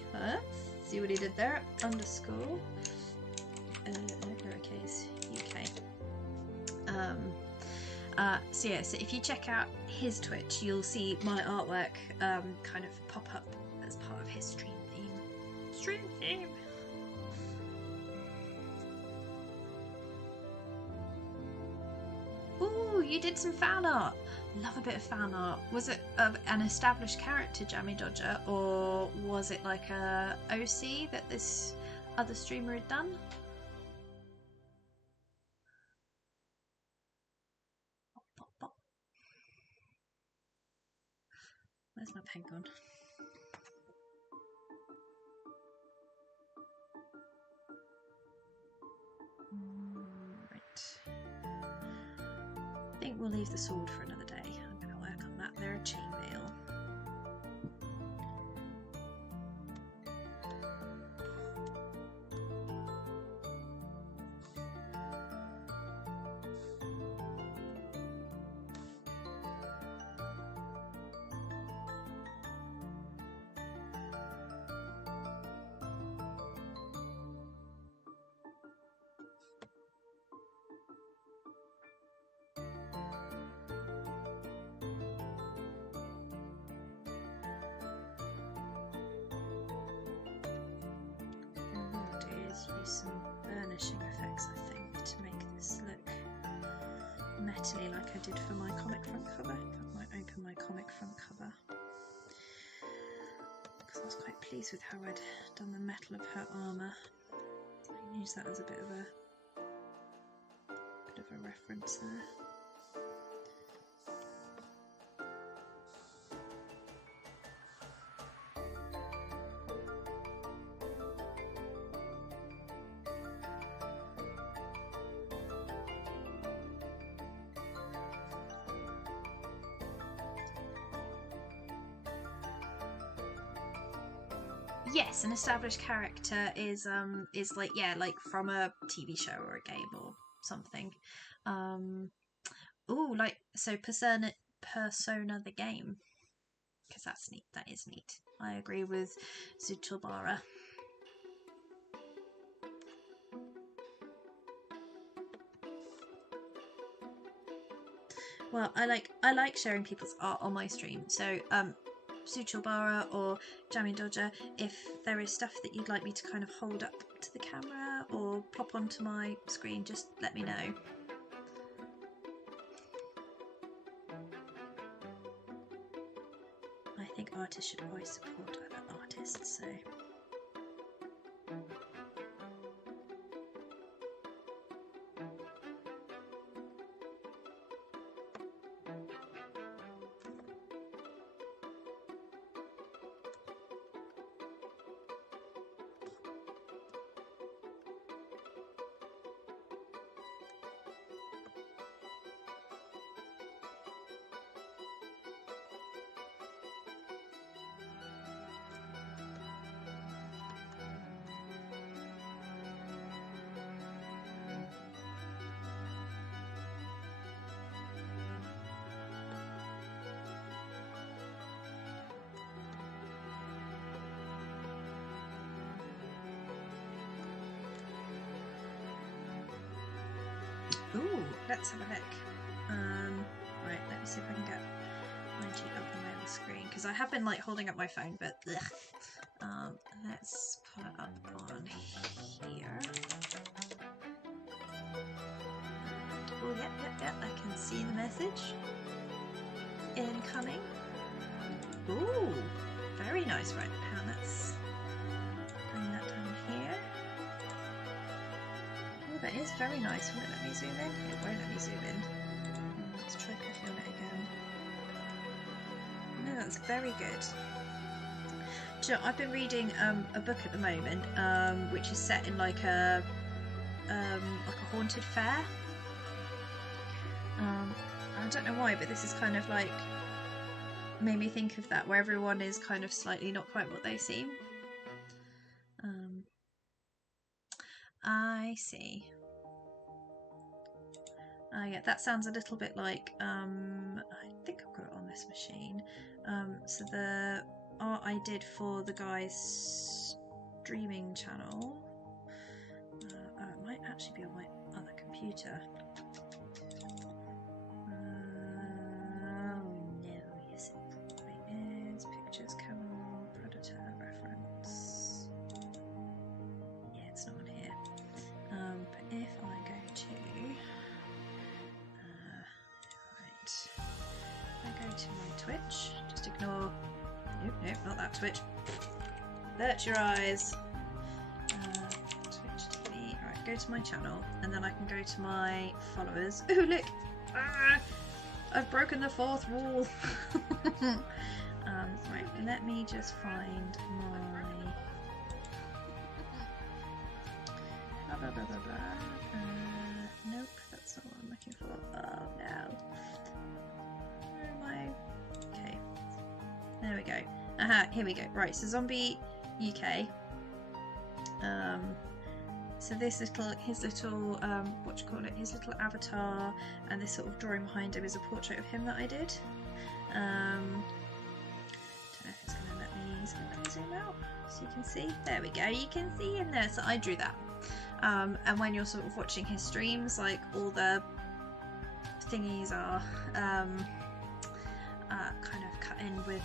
See what he did there? Underscore lowercase UK. So yeah, so if you check out his Twitch, you'll see my artwork kind of pop up as part of his stream theme. Stream theme. you did some fan art. Love a bit of fan art. Was it an established character, Jammy Dodger, or was it like a OC that this other streamer had done? Pop, pop. Where's my pen gone? Right. I think we'll leave the sword for another day. I'm going to work on that. They're a chainmail. Use some burnishing effects, I think, to make this look metally like I did for my comic front cover. I might open my comic front cover because I was quite pleased with how I'd done the metal of her armour. So I can use that as a bit of a reference there. Yes, an established character is like, yeah, like from a TV show or a game or something. Oh, like so Persona the game, because that's neat. That is neat. I agree with Zutulbara. Well, I like sharing people's art on my stream. So Zutulbara or Jammy Dodger, if there is stuff that you'd like me to kind of hold up to the camera or plop onto my screen, just let me know. I think artists should always support other artists, so... Ooh, let's have a look. Right, let me see if I can get my G up on my other screen, because I have been like holding up my phone, but ugh. Let's put it up on here. Oh, yep, I can see the message. Incoming. Ooh, very nice. Right, now let's bring that down here. Oh, that is very nice. Will it let me zoom in? It won't let me zoom in. Let's try clicking on it again. No, that's very good. Do you know, I've been reading a book at the moment, which is set in like a haunted fair. I don't know why, but this is kind of like made me think of that, where everyone is kind of slightly not quite what they seem. I see. Yeah, that sounds a little bit like, I think I've got it on this machine. So the art I did for the guy's streaming channel, it might actually be on my other computer. Oh no, yes it probably is. Pictures, camera, predator, reference. Yeah, it's not on here. But if I go to, ignore. Nope, nope, not that Twitch. That's your eyes. Twitch TV. Right, go to my channel, and then I can go to my followers. Ooh, look! Ah, I've broken the fourth wall. Right, let me just find my. Blah, blah, blah, blah. Nope, that's not what I'm looking for. Oh no. Where am I? Okay. There we go. Aha, here we go. Right, so Zombie UK. So this little, his little, what do you call it? His little avatar, and this sort of drawing behind him is a portrait of him that I did. Don't know if it's going to let me zoom out so you can see. There we go. You can see him there. So I drew that. And when you're sort of watching his streams, like all the thingies are kind of cut in with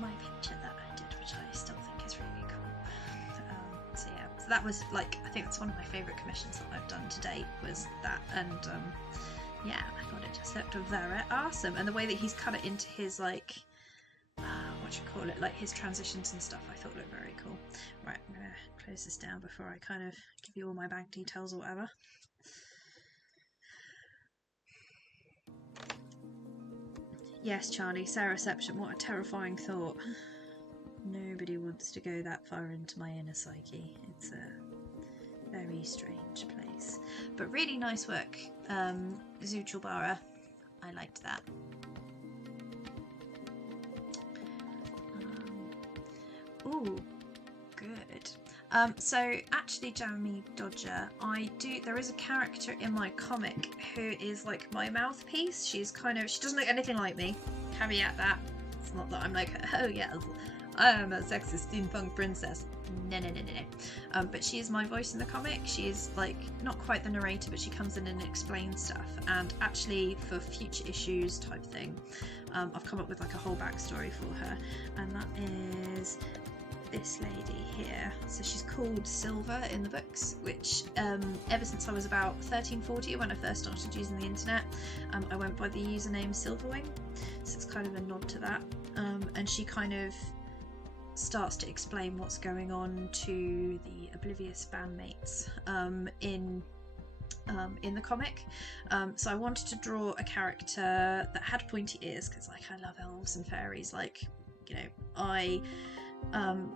my picture that I did, which I still think is really cool. So yeah, so that was like, I think that's one of my favourite commissions that I've done to date was that, and yeah, I thought it just looked very awesome, and the way that he's cut it into his like what do you call it, like his transitions and stuff, I thought looked very cool. Right, I'm gonna close this down before I kind of give you all my bank details or whatever. Yes, Charlie, Sarahception, what a terrifying thought. Nobody wants to go that far into my inner psyche. It's a very strange place. But really nice work, Zuchulbara. I liked that. Ooh, good. So actually, Jamie Dodger, there is a character in my comic who is like my mouthpiece. She doesn't look anything like me. Caveat that. It's not that I'm like, oh yes, I am a sexist steampunk princess. No. But she is my voice in the comic. She is like not quite the narrator, but she comes in and explains stuff. And actually, for future issues type thing, I've come up with like a whole backstory for her, and that is this lady here. So she's called Silver in the books, which ever since I was about 13-14, when I first started using the internet, I went by the username Silverwing, so it's kind of a nod to that. And she kind of starts to explain what's going on to the Oblivious bandmates in the comic. So I wanted to draw a character that had pointy ears, because like I love elves and fairies. Like, you know,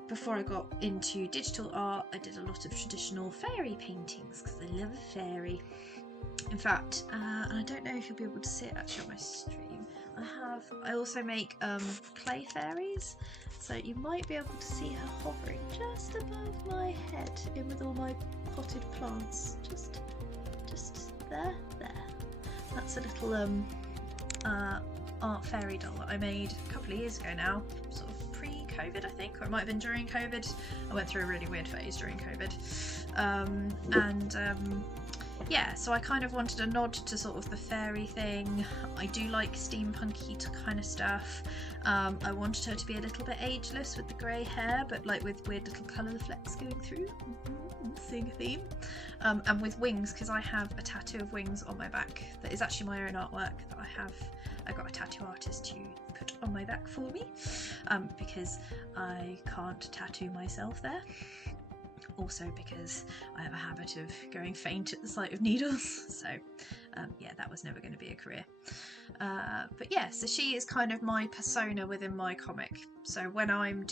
before I got into digital art, I did a lot of traditional fairy paintings because I love a fairy. In fact, and I don't know if you'll be able to see it actually on my stream, I also make clay fairies, so you might be able to see her hovering just above my head in with all my potted plants, just there. That's a little art fairy doll that I made a couple of years ago now, sort of pre-COVID I think, or it might have been during COVID. I went through a really weird phase during COVID, yeah, so I kind of wanted a nod to sort of the fairy thing. I do like steampunky kind of stuff. I wanted her to be a little bit ageless with the grey hair, but like with weird little colour flecks going through. Seeing a theme. And with wings, because I have a tattoo of wings on my back that is actually my own artwork that I got a tattoo artist to put on my back for me, because I can't tattoo myself there. Also because I have a habit of going faint at the sight of needles, so yeah, that was never going to be a career. But yeah, so she is kind of my persona within my comic. So when I'm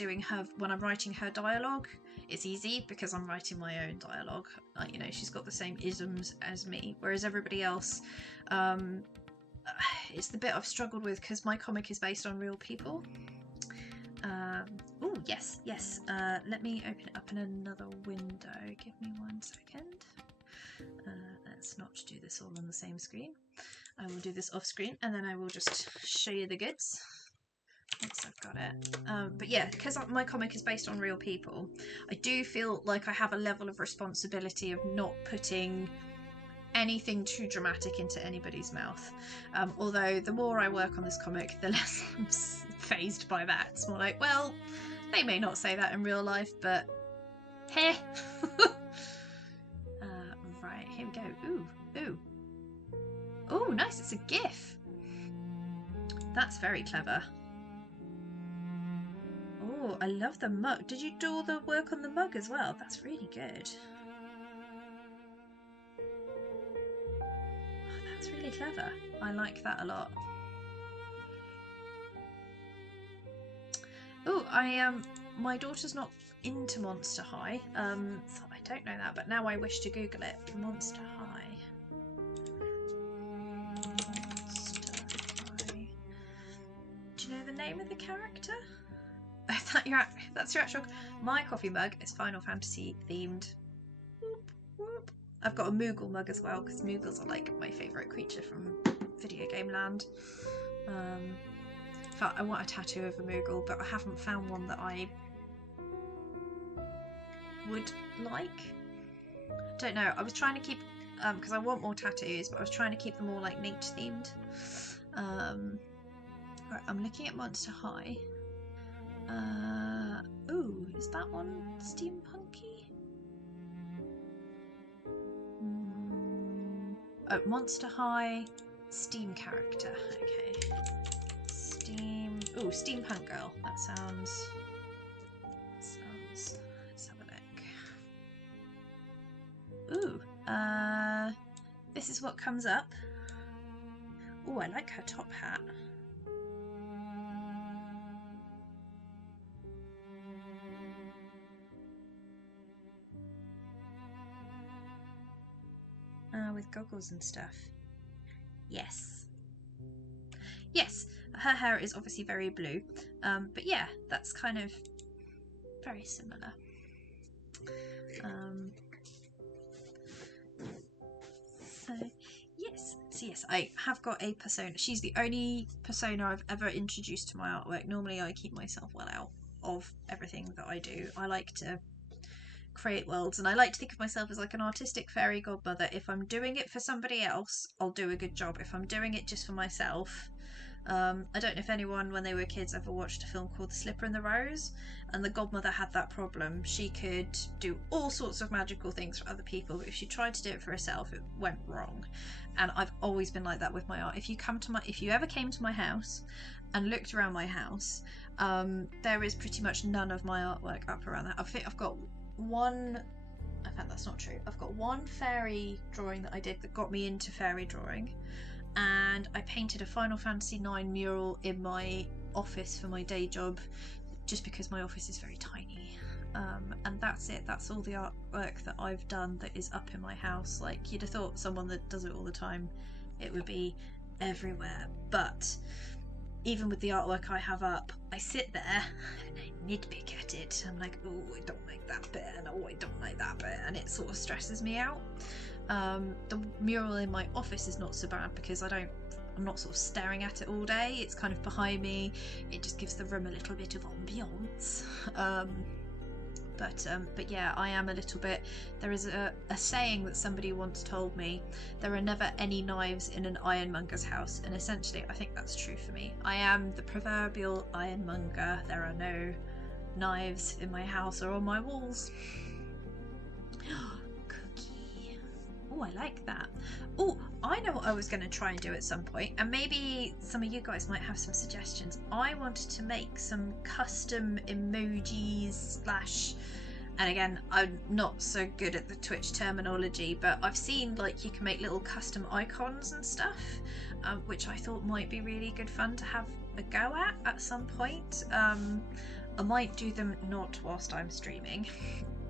writing her dialogue, it's easy because I'm writing my own dialogue. You know, she's got the same isms as me, whereas everybody else, it's the bit I've struggled with because my comic is based on real people. Oh, yes. Let me open it up in another window. Give me 1 second. Let's not do this all on the same screen. I will do this off screen and then I will just show you the goods once I've got it. But yeah, because my comic is based on real people, I do feel like I have a level of responsibility of not putting anything too dramatic into anybody's mouth. Although the more I work on this comic, the less I'm fazed by that. It's more like, well, they may not say that in real life, but heh. Right, here we go. Ooh. Oh, nice, it's a GIF. That's very clever. Oh, I love the mug. Did you do all the work on the mug as well? That's really good. Oh, that's really clever. I like that a lot. Oh, my daughter's not into Monster High, so I don't know that, but now I wish to Google it. Monster High. Monster High. Do you know the name of the character? That's your actual. My coffee mug is Final Fantasy themed. Whoop, whoop. I've got a Moogle mug as well because Moogles are like my favourite creature from video game land. In fact, I want a tattoo of a Moogle, but I haven't found one that I would like. Don't know. I was trying to keep because I want more tattoos, but I was trying to keep them all like nature themed. Right, I'm looking at Monster High. Ooh, is that one steampunky? Oh, Monster High Steam character. Okay. Steam. Ooh, steampunk girl. That sounds. Let's have a look. Ooh. This is what comes up. Ooh, I like her top hat. With goggles and stuff. Yes. Yes, her hair is obviously very blue. But yeah, that's kind of very similar. So yes, I have got a persona. She's the only persona I've ever introduced to my artwork. Normally I keep myself well out of everything that I do. I like to create worlds, and I like to think of myself as like an artistic fairy godmother. If I'm doing it for somebody else, I'll do a good job. If I'm doing it just for myself, I don't know if anyone when they were kids ever watched a film called The Slipper and the Rose, and the godmother had that problem. She could do all sorts of magical things for other people, but if she tried to do it for herself, it went wrong. And I've always been like that with my art. If you ever came to my house and looked around my house, there is pretty much none of my artwork up around that. I think I've got one. In fact, that's not true. I've got one fairy drawing that I did that got me into fairy drawing, and I painted a Final Fantasy IX mural in my office for my day job, just because my office is very tiny. And that's it. That's all the artwork that I've done that is up in my house. Like, you'd have thought someone that does it all the time, it would be everywhere. But even with the artwork I have up, I sit there and I nitpick at it. I'm like, oh, I don't like that bit, and oh, I don't like that bit, and it sort of stresses me out. The mural in my office is not so bad because I'm not sort of staring at it all day. It's kind of behind me. It just gives the room a little bit of ambiance. But yeah, I am a little bit. There is a saying that somebody once told me: there are never any knives in an ironmonger's house, and essentially I think that's true for me. I am the proverbial ironmonger. There are no knives in my house or on my walls. Cookie. Oh, I like that. Oh, I know what I was going to try and do at some point, and maybe some of you guys might have some suggestions. I wanted to make some custom emojis / and again, I'm not so good at the Twitch terminology, but I've seen like you can make little custom icons and stuff, which I thought might be really good fun to have a go at some point. I might do them not whilst I'm streaming.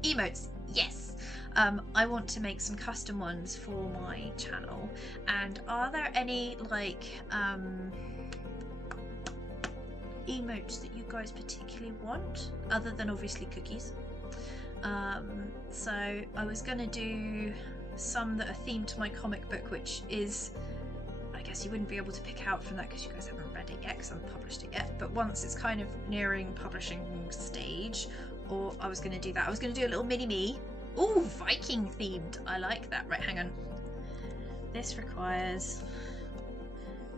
Emotes, yes. I want to make some custom ones for my channel. And are there any like emotes that you guys particularly want, other than obviously cookies? So I was going to do some that are themed to my comic book, which is, I guess you wouldn't be able to pick out from that because you guys haven't read it yet because I haven't published it yet, but once it's kind of nearing publishing stage, or I was going to do that. I was going to do a little mini-me. Ooh, Viking themed. I like that. Right, hang on. This requires,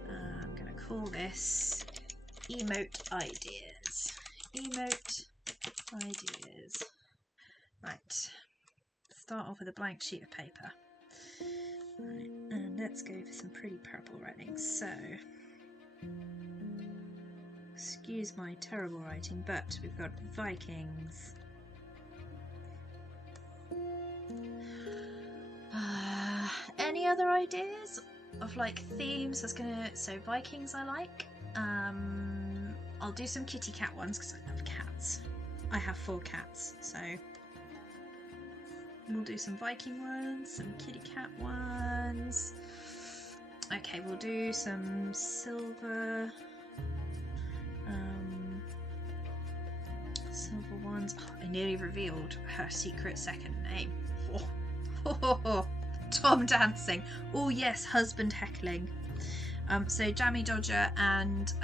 I'm going to call this emote ideas. Emote ideas. Right. Start off with a blank sheet of paper. Right, and let's go for some pretty purple writing. So, excuse Excuse my terrible writing, but we've got Vikings. Any other ideas of like themes? So Vikings I like. I'll do some kitty cat ones because I love cats. I have 4 cats, so we'll do some Viking ones, some kitty cat ones. Okay, we'll do some silver. Silver ones. Oh, I nearly revealed her secret second name. Oh. Tom dancing. Oh yes, husband heckling. So Jammy Dodger and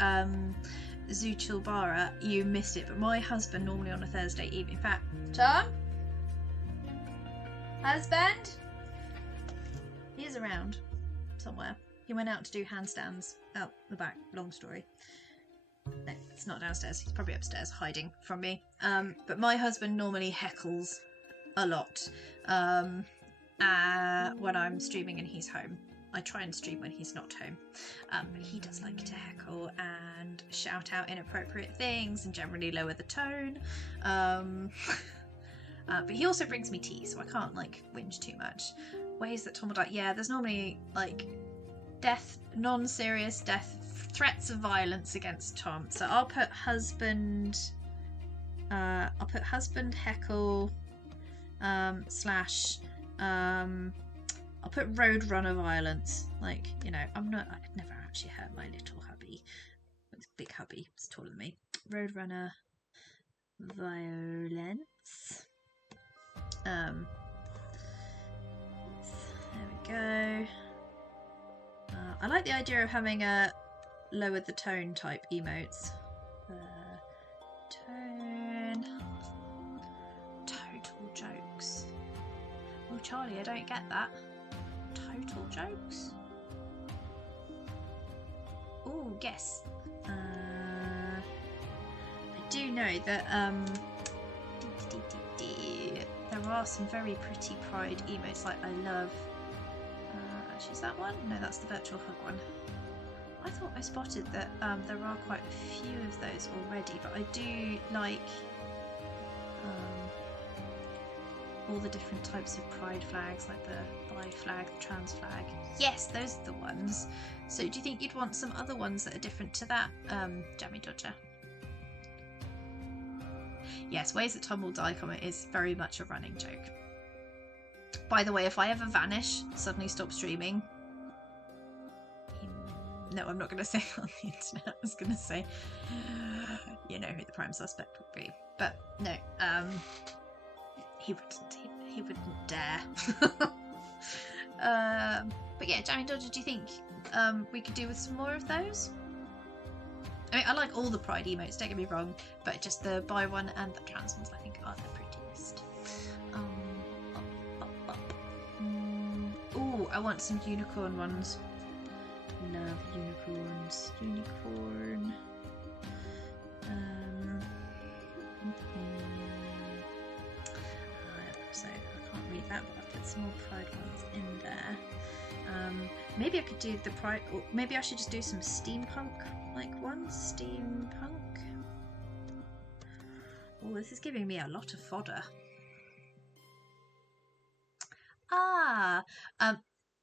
Zuchilbara, you missed it, but my husband normally on a Thursday evening. In fact, Tom? Husband? He is around somewhere. He went out to do handstands out the back. Long story. No, it's not downstairs. He's probably upstairs hiding from me. But my husband normally heckles a lot when I'm streaming and he's home. I try and stream when he's not home. But he does like to heckle and shout out inappropriate things and generally lower the tone. But he also brings me tea, so I can't like whinge too much. Ways that Tom would like, yeah, there's normally like death, non-serious death, threats of violence against Tom. So I'll put husband heckle slash I'll put roadrunner violence. Like, you know, I could never actually hurt my little hubby. It's big hubby, it's taller than me. Roadrunner violence. There we go. I like the idea of having a lower the tone type emotes. Tone. Total jokes. Oh, Charlie, I don't get that. Total jokes? Oh, guess. I do know that there are some very pretty Pride emotes. Like I love. Actually, is that one? No, that's the virtual hug one. I thought I spotted that there are quite a few of those already, but I do like all the different types of Pride flags, like the bi flag, the trans flag. Yes, those are the ones. So do you think you'd want some other ones that are different to that, Jammy Dodger? Yes, Ways That Tom Will Die comment is very much a running joke. By the way, if I ever vanish, suddenly stop streaming. No, I'm not going to say it on the internet. I was going to say, you know who the prime suspect would be. But no, he wouldn't dare. But yeah, Jammy Dodger, do you think we could do with some more of those? I mean, I like all the Pride emotes, don't get me wrong, but just the bi one and the trans ones I think are the prettiest. Ooh, I want some unicorn ones. Love unicorns. Unicorn. So I can't read that, but I've put some more Pride ones in there. Maybe I could do the Pride, or maybe I should just do some steampunk like ones. Steampunk. Oh, this is giving me a lot of fodder.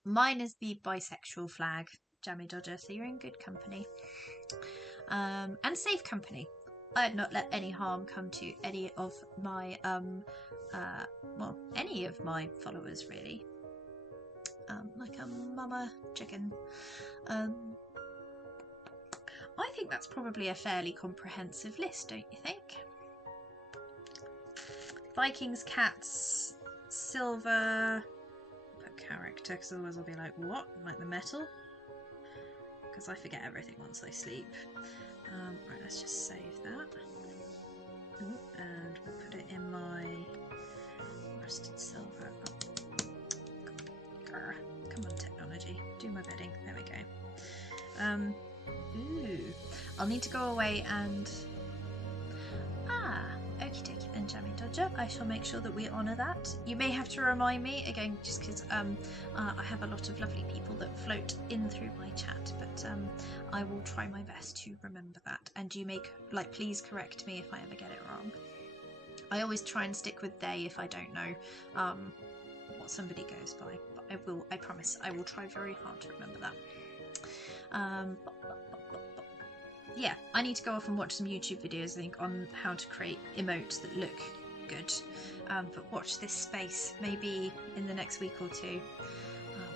Mine is the bisexual flag, Jammy Dodger, so you're in good company. And safe company. I'd not let any harm come to any of my, well, any of my followers, really. Like a mama chicken. I think that's probably a fairly comprehensive list, don't you think? Vikings, cats, silver... character, because otherwise I'll be like, what? Like the metal? Because I forget everything once I sleep. Right, let's just save that. Ooh, and we'll put it in my rusted silver. Oh. Come on, technology. Do my bedding. There we go. Ooh. I'll need to go away and... okie dokie then, Jammy Dodger. I shall make sure that we honour that. You may have to remind me again, just because I have a lot of lovely people that float in through my chat, but I will try my best to remember that. And you may please correct me if I ever get it wrong. I always try and stick with they if I don't know what somebody goes by. But I promise, I will try very hard to remember that. Yeah, I need to go off and watch some YouTube videos, I think, on how to create emotes that look good. But watch this space, maybe in the next week or two.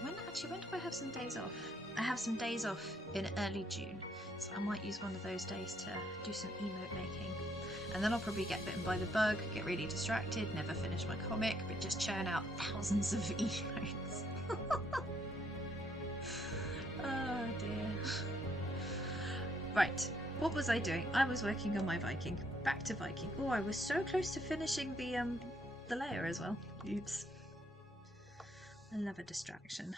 When do I have some days off? I have some days off in early June, so I might use one of those days to do some emote making. And then I'll probably get bitten by the bug, get really distracted, never finish my comic, but just churn out thousands of emotes. Oh dear. Right, what was I doing? I was working on my Viking. Back to Viking. Oh, I was so close to finishing the layer as well. Oops. I love a distraction.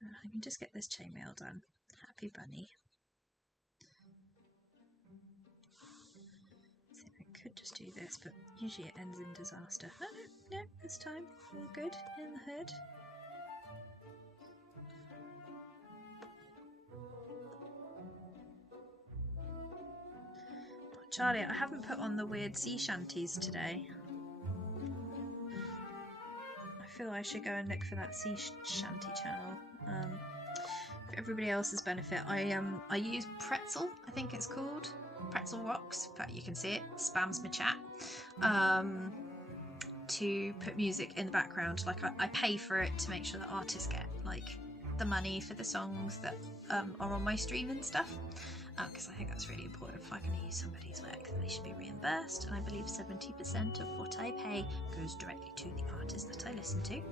I can just get this chainmail done. Happy bunny. See, I could just do this, but usually it ends in disaster. Oh no, this time we're good in the hood. Charlie, I haven't put on the weird sea shanties today. I feel I should go and look for that sea shanty channel. For everybody else's benefit, I use Pretzel, I think it's called. Pretzel Rocks, but you can see it, spams my chat. To put music in the background. Like I pay for it to make sure that artists get like the money for the songs that are on my stream and stuff. Because I think that's really important. If I can use somebody's work, then they should be reimbursed, and I believe 70% of what I pay goes directly to the artist that I listen to.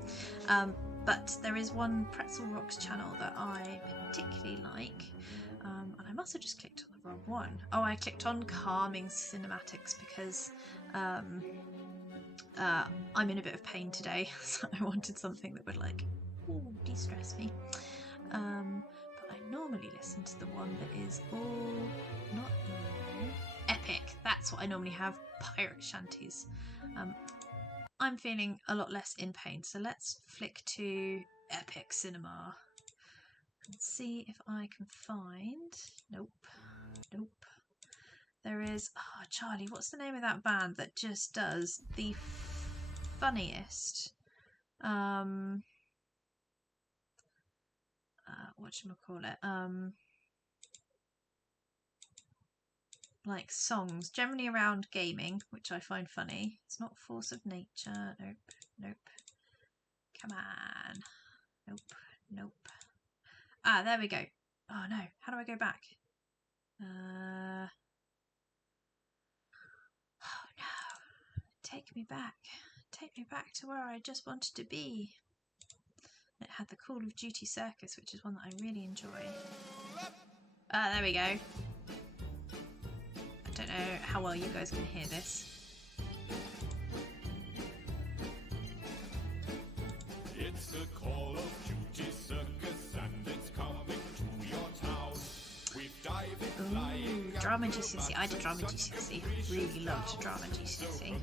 But there is one Pretzel Rocks channel that I particularly like, and I must have just clicked on the wrong one. Oh, I clicked on Calming Cinematics because I'm in a bit of pain today, so I wanted something that would de-stress me. I normally listen to the one that is not Epic. That's what I normally have. Pirate Shanties. I'm feeling a lot less in pain, so let's flick to Epic Cinema and see if I can find. Nope. There is. Oh, Charlie, what's the name of that band that just does the funniest? Whatchamacallit? Like songs, generally around gaming, which I find funny. It's not Force of Nature. Nope. Come on. Nope. Ah, there we go. Oh no, how do I go back? Oh no. Take me back. Take me back to where I just wanted to be. It had the Call of Duty Circus, which is one that I really enjoy. Ah, there we go. I don't know how well you guys can hear this. It's a Call of Duty Circus and it's coming to your town. We've dived in flying. Drama GCSE. I did Drama GCSE. Really loved Drama GCSE.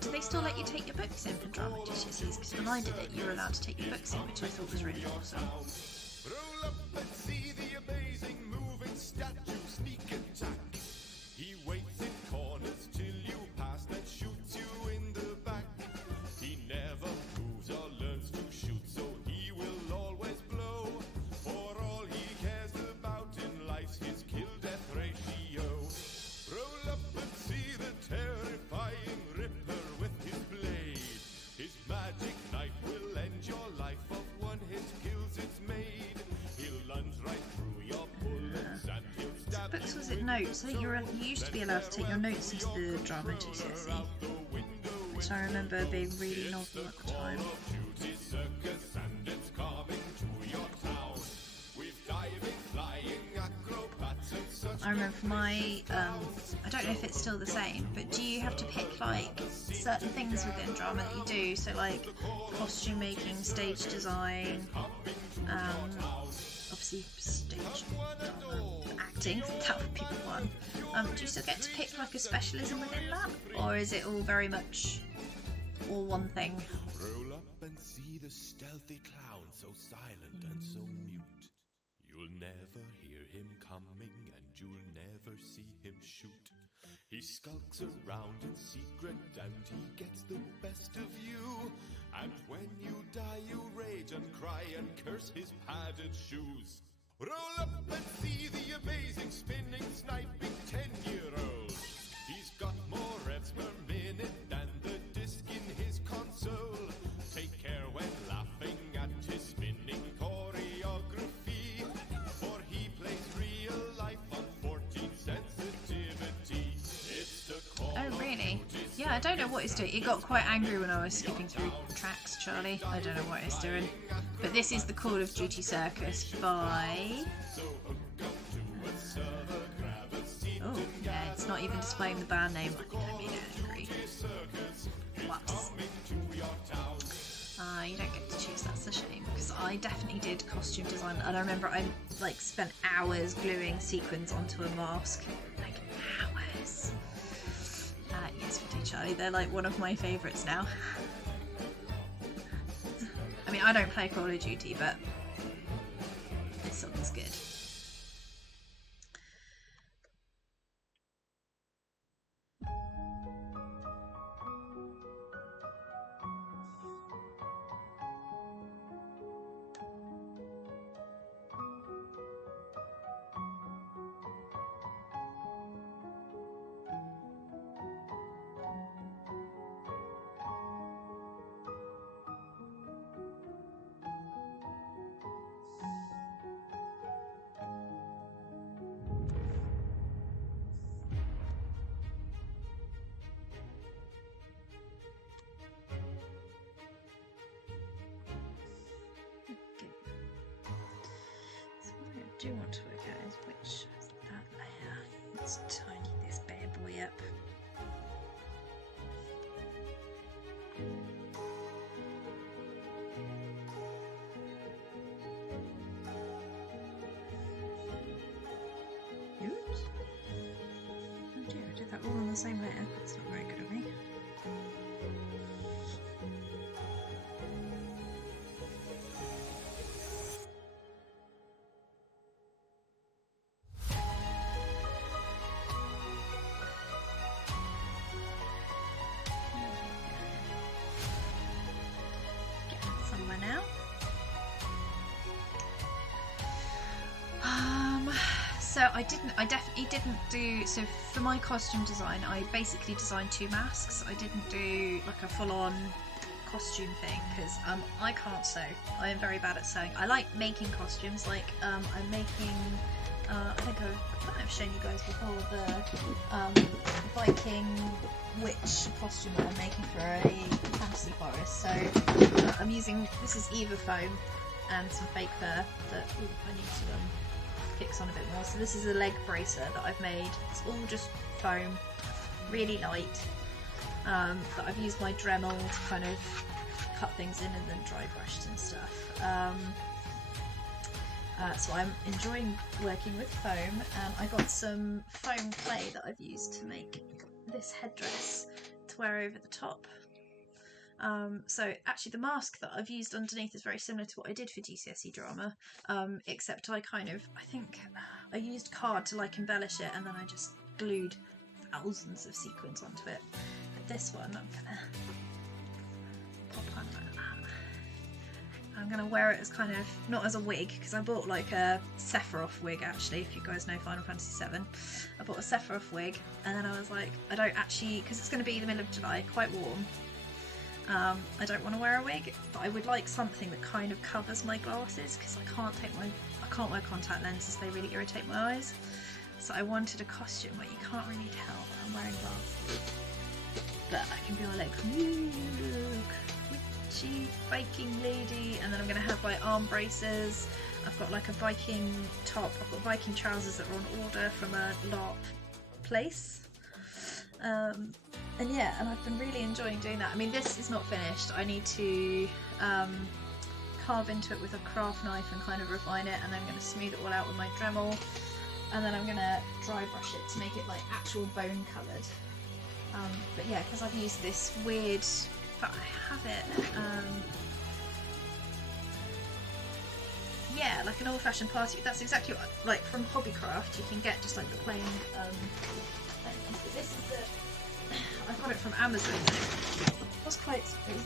Do they still let you take your books in for Drama GCSEs? Because when I did it, you were allowed to take your books in, which I thought was really awesome. Roll up and see the amazing moving statue sneak attack. He waits in corners till you pass, then shoots you in the back. He never moves or learns to shoot, so he will always blow. For all he cares about in life's his kill-death ratio. Roll up and see the terrifying Ripper with his blade. His magic knife will end your life of one hit kills it's made. He'll lunge right through your bullets and he'll stab you. Books, was it notes? I think you used to be allowed to take your notes into the Drama GCSE, which I remember being really novel at the time. I remember for my, I don't know if it's still the same, but do you have to pick like certain things within drama that you do? So like costume making, stage design, obviously stage drama, acting, that would be the one. Do you still get to pick like a specialism within that, or is it all very much all one thing? Roll up and see the stealthy clown, so silent and so mute. You'll never hear him coming, and you'll never see him shoot. He skulks around in secret, and he gets the best of you. And when you die, you rage and cry and curse his padded shoes. Roll up and see the amazing spinning, sniping 10-year-old. He's got more revs per minute than the disc in his console. Take care when laughing at his spinning choreography, for he plays real life on 14 sensitivity. It's the Call Oh really? Yeah, I don't know what he's doing. He got quite angry when I was skipping through tracks, Charlie. I don't know what he's doing. But this is the Call of Duty Circus by... Oh, yeah, it's not even displaying the band name. I think I'm being angry. Whoops. You don't get to choose, that's a shame, because I definitely did costume design, and I remember I like spent hours gluing sequins onto a mask. Like, hours. Yes, we do, Charlie. They're like one of my favourites now. I mean, I don't play Call of Duty, but this song's good. I do want to work out is which is that layer. Let's tidy this bad boy up. Oops. Oh dear, I did that all on the same layer. That's not very good of me. Now. So I definitely didn't do, so for my costume design I basically designed 2 masks. I didn't do like a full-on costume thing because I can't sew. I am very bad at sewing. I like making costumes, like I'm making I think I might have shown you guys before the Viking witch costume that I'm making for a fantasy forest. So I'm using, this is Eva foam and some fake fur that I need to fix on a bit more. So this is a leg bracer that I've made. It's all just foam, really light, that I've used my Dremel to kind of cut things in and then dry brushed and stuff. So I'm enjoying working with foam, and I got some foam clay that I've used to make this headdress to wear over the top. So actually the mask that I've used underneath is very similar to what I did for GCSE drama, except I think I used card to like embellish it, and then I just glued thousands of sequins onto it. But this one I'm gonna pop on like that. I'm gonna wear it as kind of, not as a wig, because I bought like a Sephiroth wig actually, if you guys know Final Fantasy VII. I bought a Sephiroth wig, and then I was like, I don't actually, because it's going to be the middle of July, quite warm. I don't want to wear a wig, but I would like something that kind of covers my glasses, because I can't wear contact lenses, they really irritate my eyes. So I wanted a costume where you can't really tell that I'm wearing glasses, but I can be all like, look, witchy Viking lady, and then I'm going to have my arm braces. I've got like a Viking top, I've got Viking trousers that are on order from a LARP place. And yeah, and I've been really enjoying doing that. I mean, this is not finished. I need to carve into it with a craft knife and kind of refine it, and then I'm going to smooth it all out with my Dremel. and then I'm gonna dry brush it to make it like actual bone coloured. But yeah, because I've used this weird, but I have it. Yeah, like an old-fashioned party. That's exactly what, like from Hobbycraft, you can get just like the plain. This is the. I got it from Amazon. It was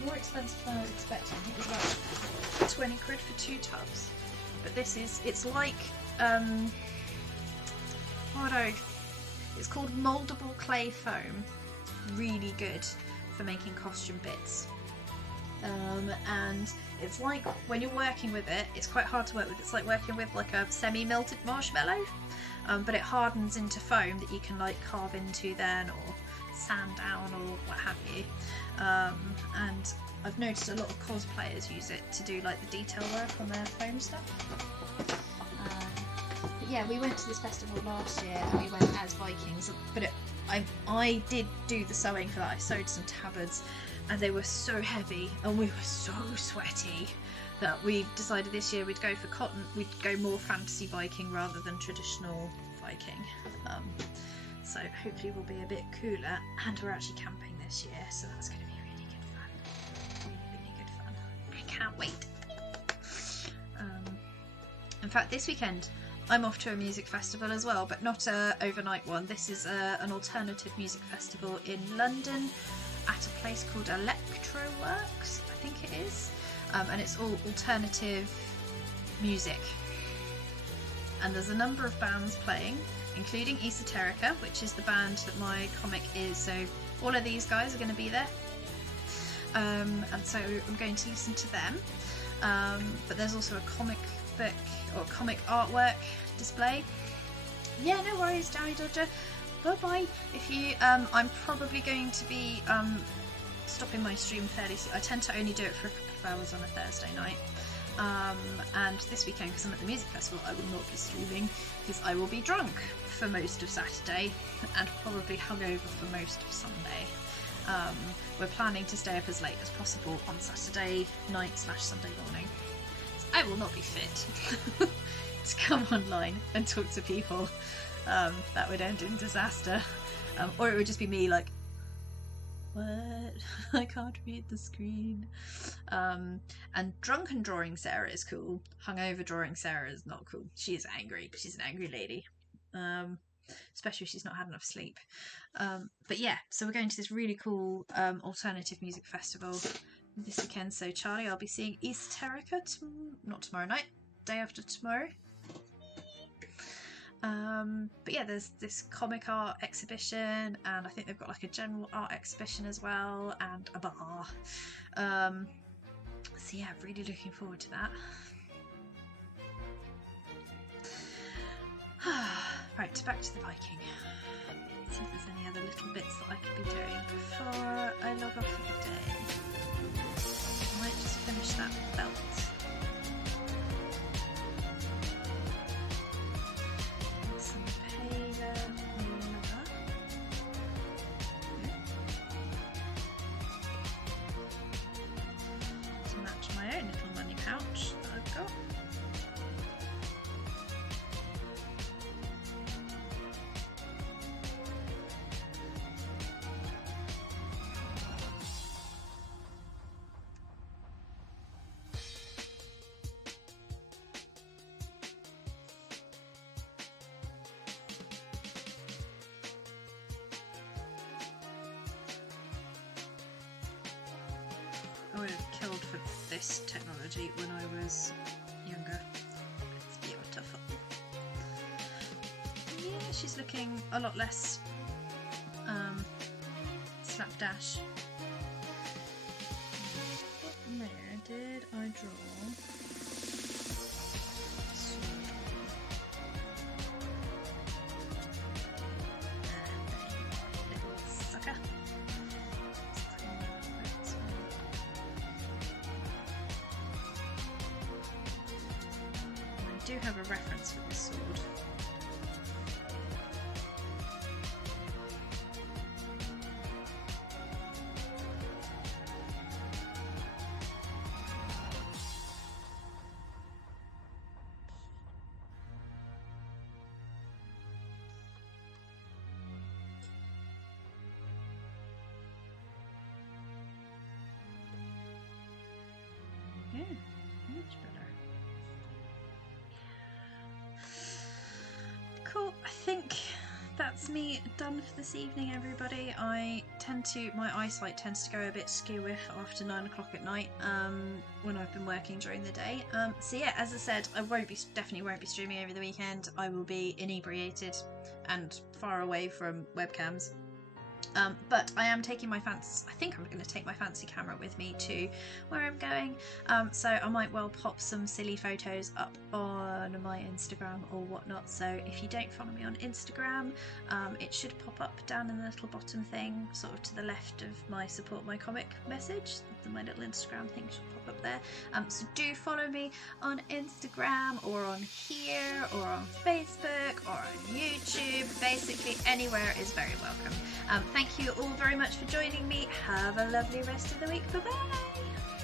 more expensive than I was expecting. It was about 20 quid for 2 tubs. But this is, it's like, it's called mouldable clay foam. Really good for making costume bits. And it's like when you're working with it, it's quite hard to work with. It's like working with like a semi-melted marshmallow, but it hardens into foam that you can like carve into then or sand down or what have you. And I've noticed a lot of cosplayers use it to do like the detail work on their foam stuff. But yeah, we went to this festival last year and we went as Vikings, but I did do the sewing for that. I sewed some tabards and they were so heavy and we were so sweaty that we decided this year we'd go for cotton. We'd go more fantasy Viking rather than traditional Viking. So hopefully we'll be a bit cooler, and we're actually camping this year, so that's going to be really good fun. Really good fun. I can't wait. In fact, this weekend I'm off to a music festival as well, but not an overnight one. This is an alternative music festival in London at a place called Electroworks, I think it is, and it's all alternative music. And there's a number of bands playing, including Esoterica, which is the band that my comic is, so all of these guys are going to be there. And so I'm going to listen to them. But there's also a comic book or comic artwork display. Yeah, no worries, Downey Dodger. Bye bye. If you, I'm probably going to be stopping my stream fairly soon. I tend to only do it for a couple of hours on a Thursday night. And this weekend, because I'm at the music festival, I will not be streaming because I will be drunk for most of Saturday and probably hungover for most of Sunday. We're planning to stay up as late as possible on Saturday night / Sunday morning. So I will not be fit to come online and talk to people. That would end in disaster. Or it would just be me like, what? I can't read the screen. And drunken drawing Sarah is cool. Hungover drawing Sarah is not cool. She is angry. She's an angry lady. Especially if she's not had enough sleep. But yeah, so we're going to this really cool alternative music festival this weekend. So Charlie, I'll be seeing Esoterica not tomorrow night, day after tomorrow. But yeah, there's this comic art exhibition, and I think they've got like a general art exhibition as well, and a bar. So yeah, really looking forward to that. Right, back to the Viking. See if there's any other little bits that I could be doing before I log off for the day. I might just finish that belt. I would have killed for this technology when I was younger. It's beautiful. Yeah, she's looking a lot less slapdash. Where did I draw? Little sucker. I do have a reference for this sword. is me done for this evening, everybody. My eyesight tends to go a bit skew after 9 o'clock at night when I've been working during the day. So yeah, as I said, I definitely won't be streaming over the weekend. I will be inebriated and far away from webcams. But I am taking I think I'm going to take my fancy camera with me to where I'm going, so I might well pop some silly photos up on my Instagram or whatnot. So if you don't follow me on Instagram, it should pop up down in the little bottom thing, sort of to the left of my support my comic message. My little Instagram thing should pop up there. So do follow me on Instagram or on here or on Facebook or on YouTube. Basically anywhere is very welcome. Thank you all very much for joining me. Have a lovely rest of the week. Bye bye.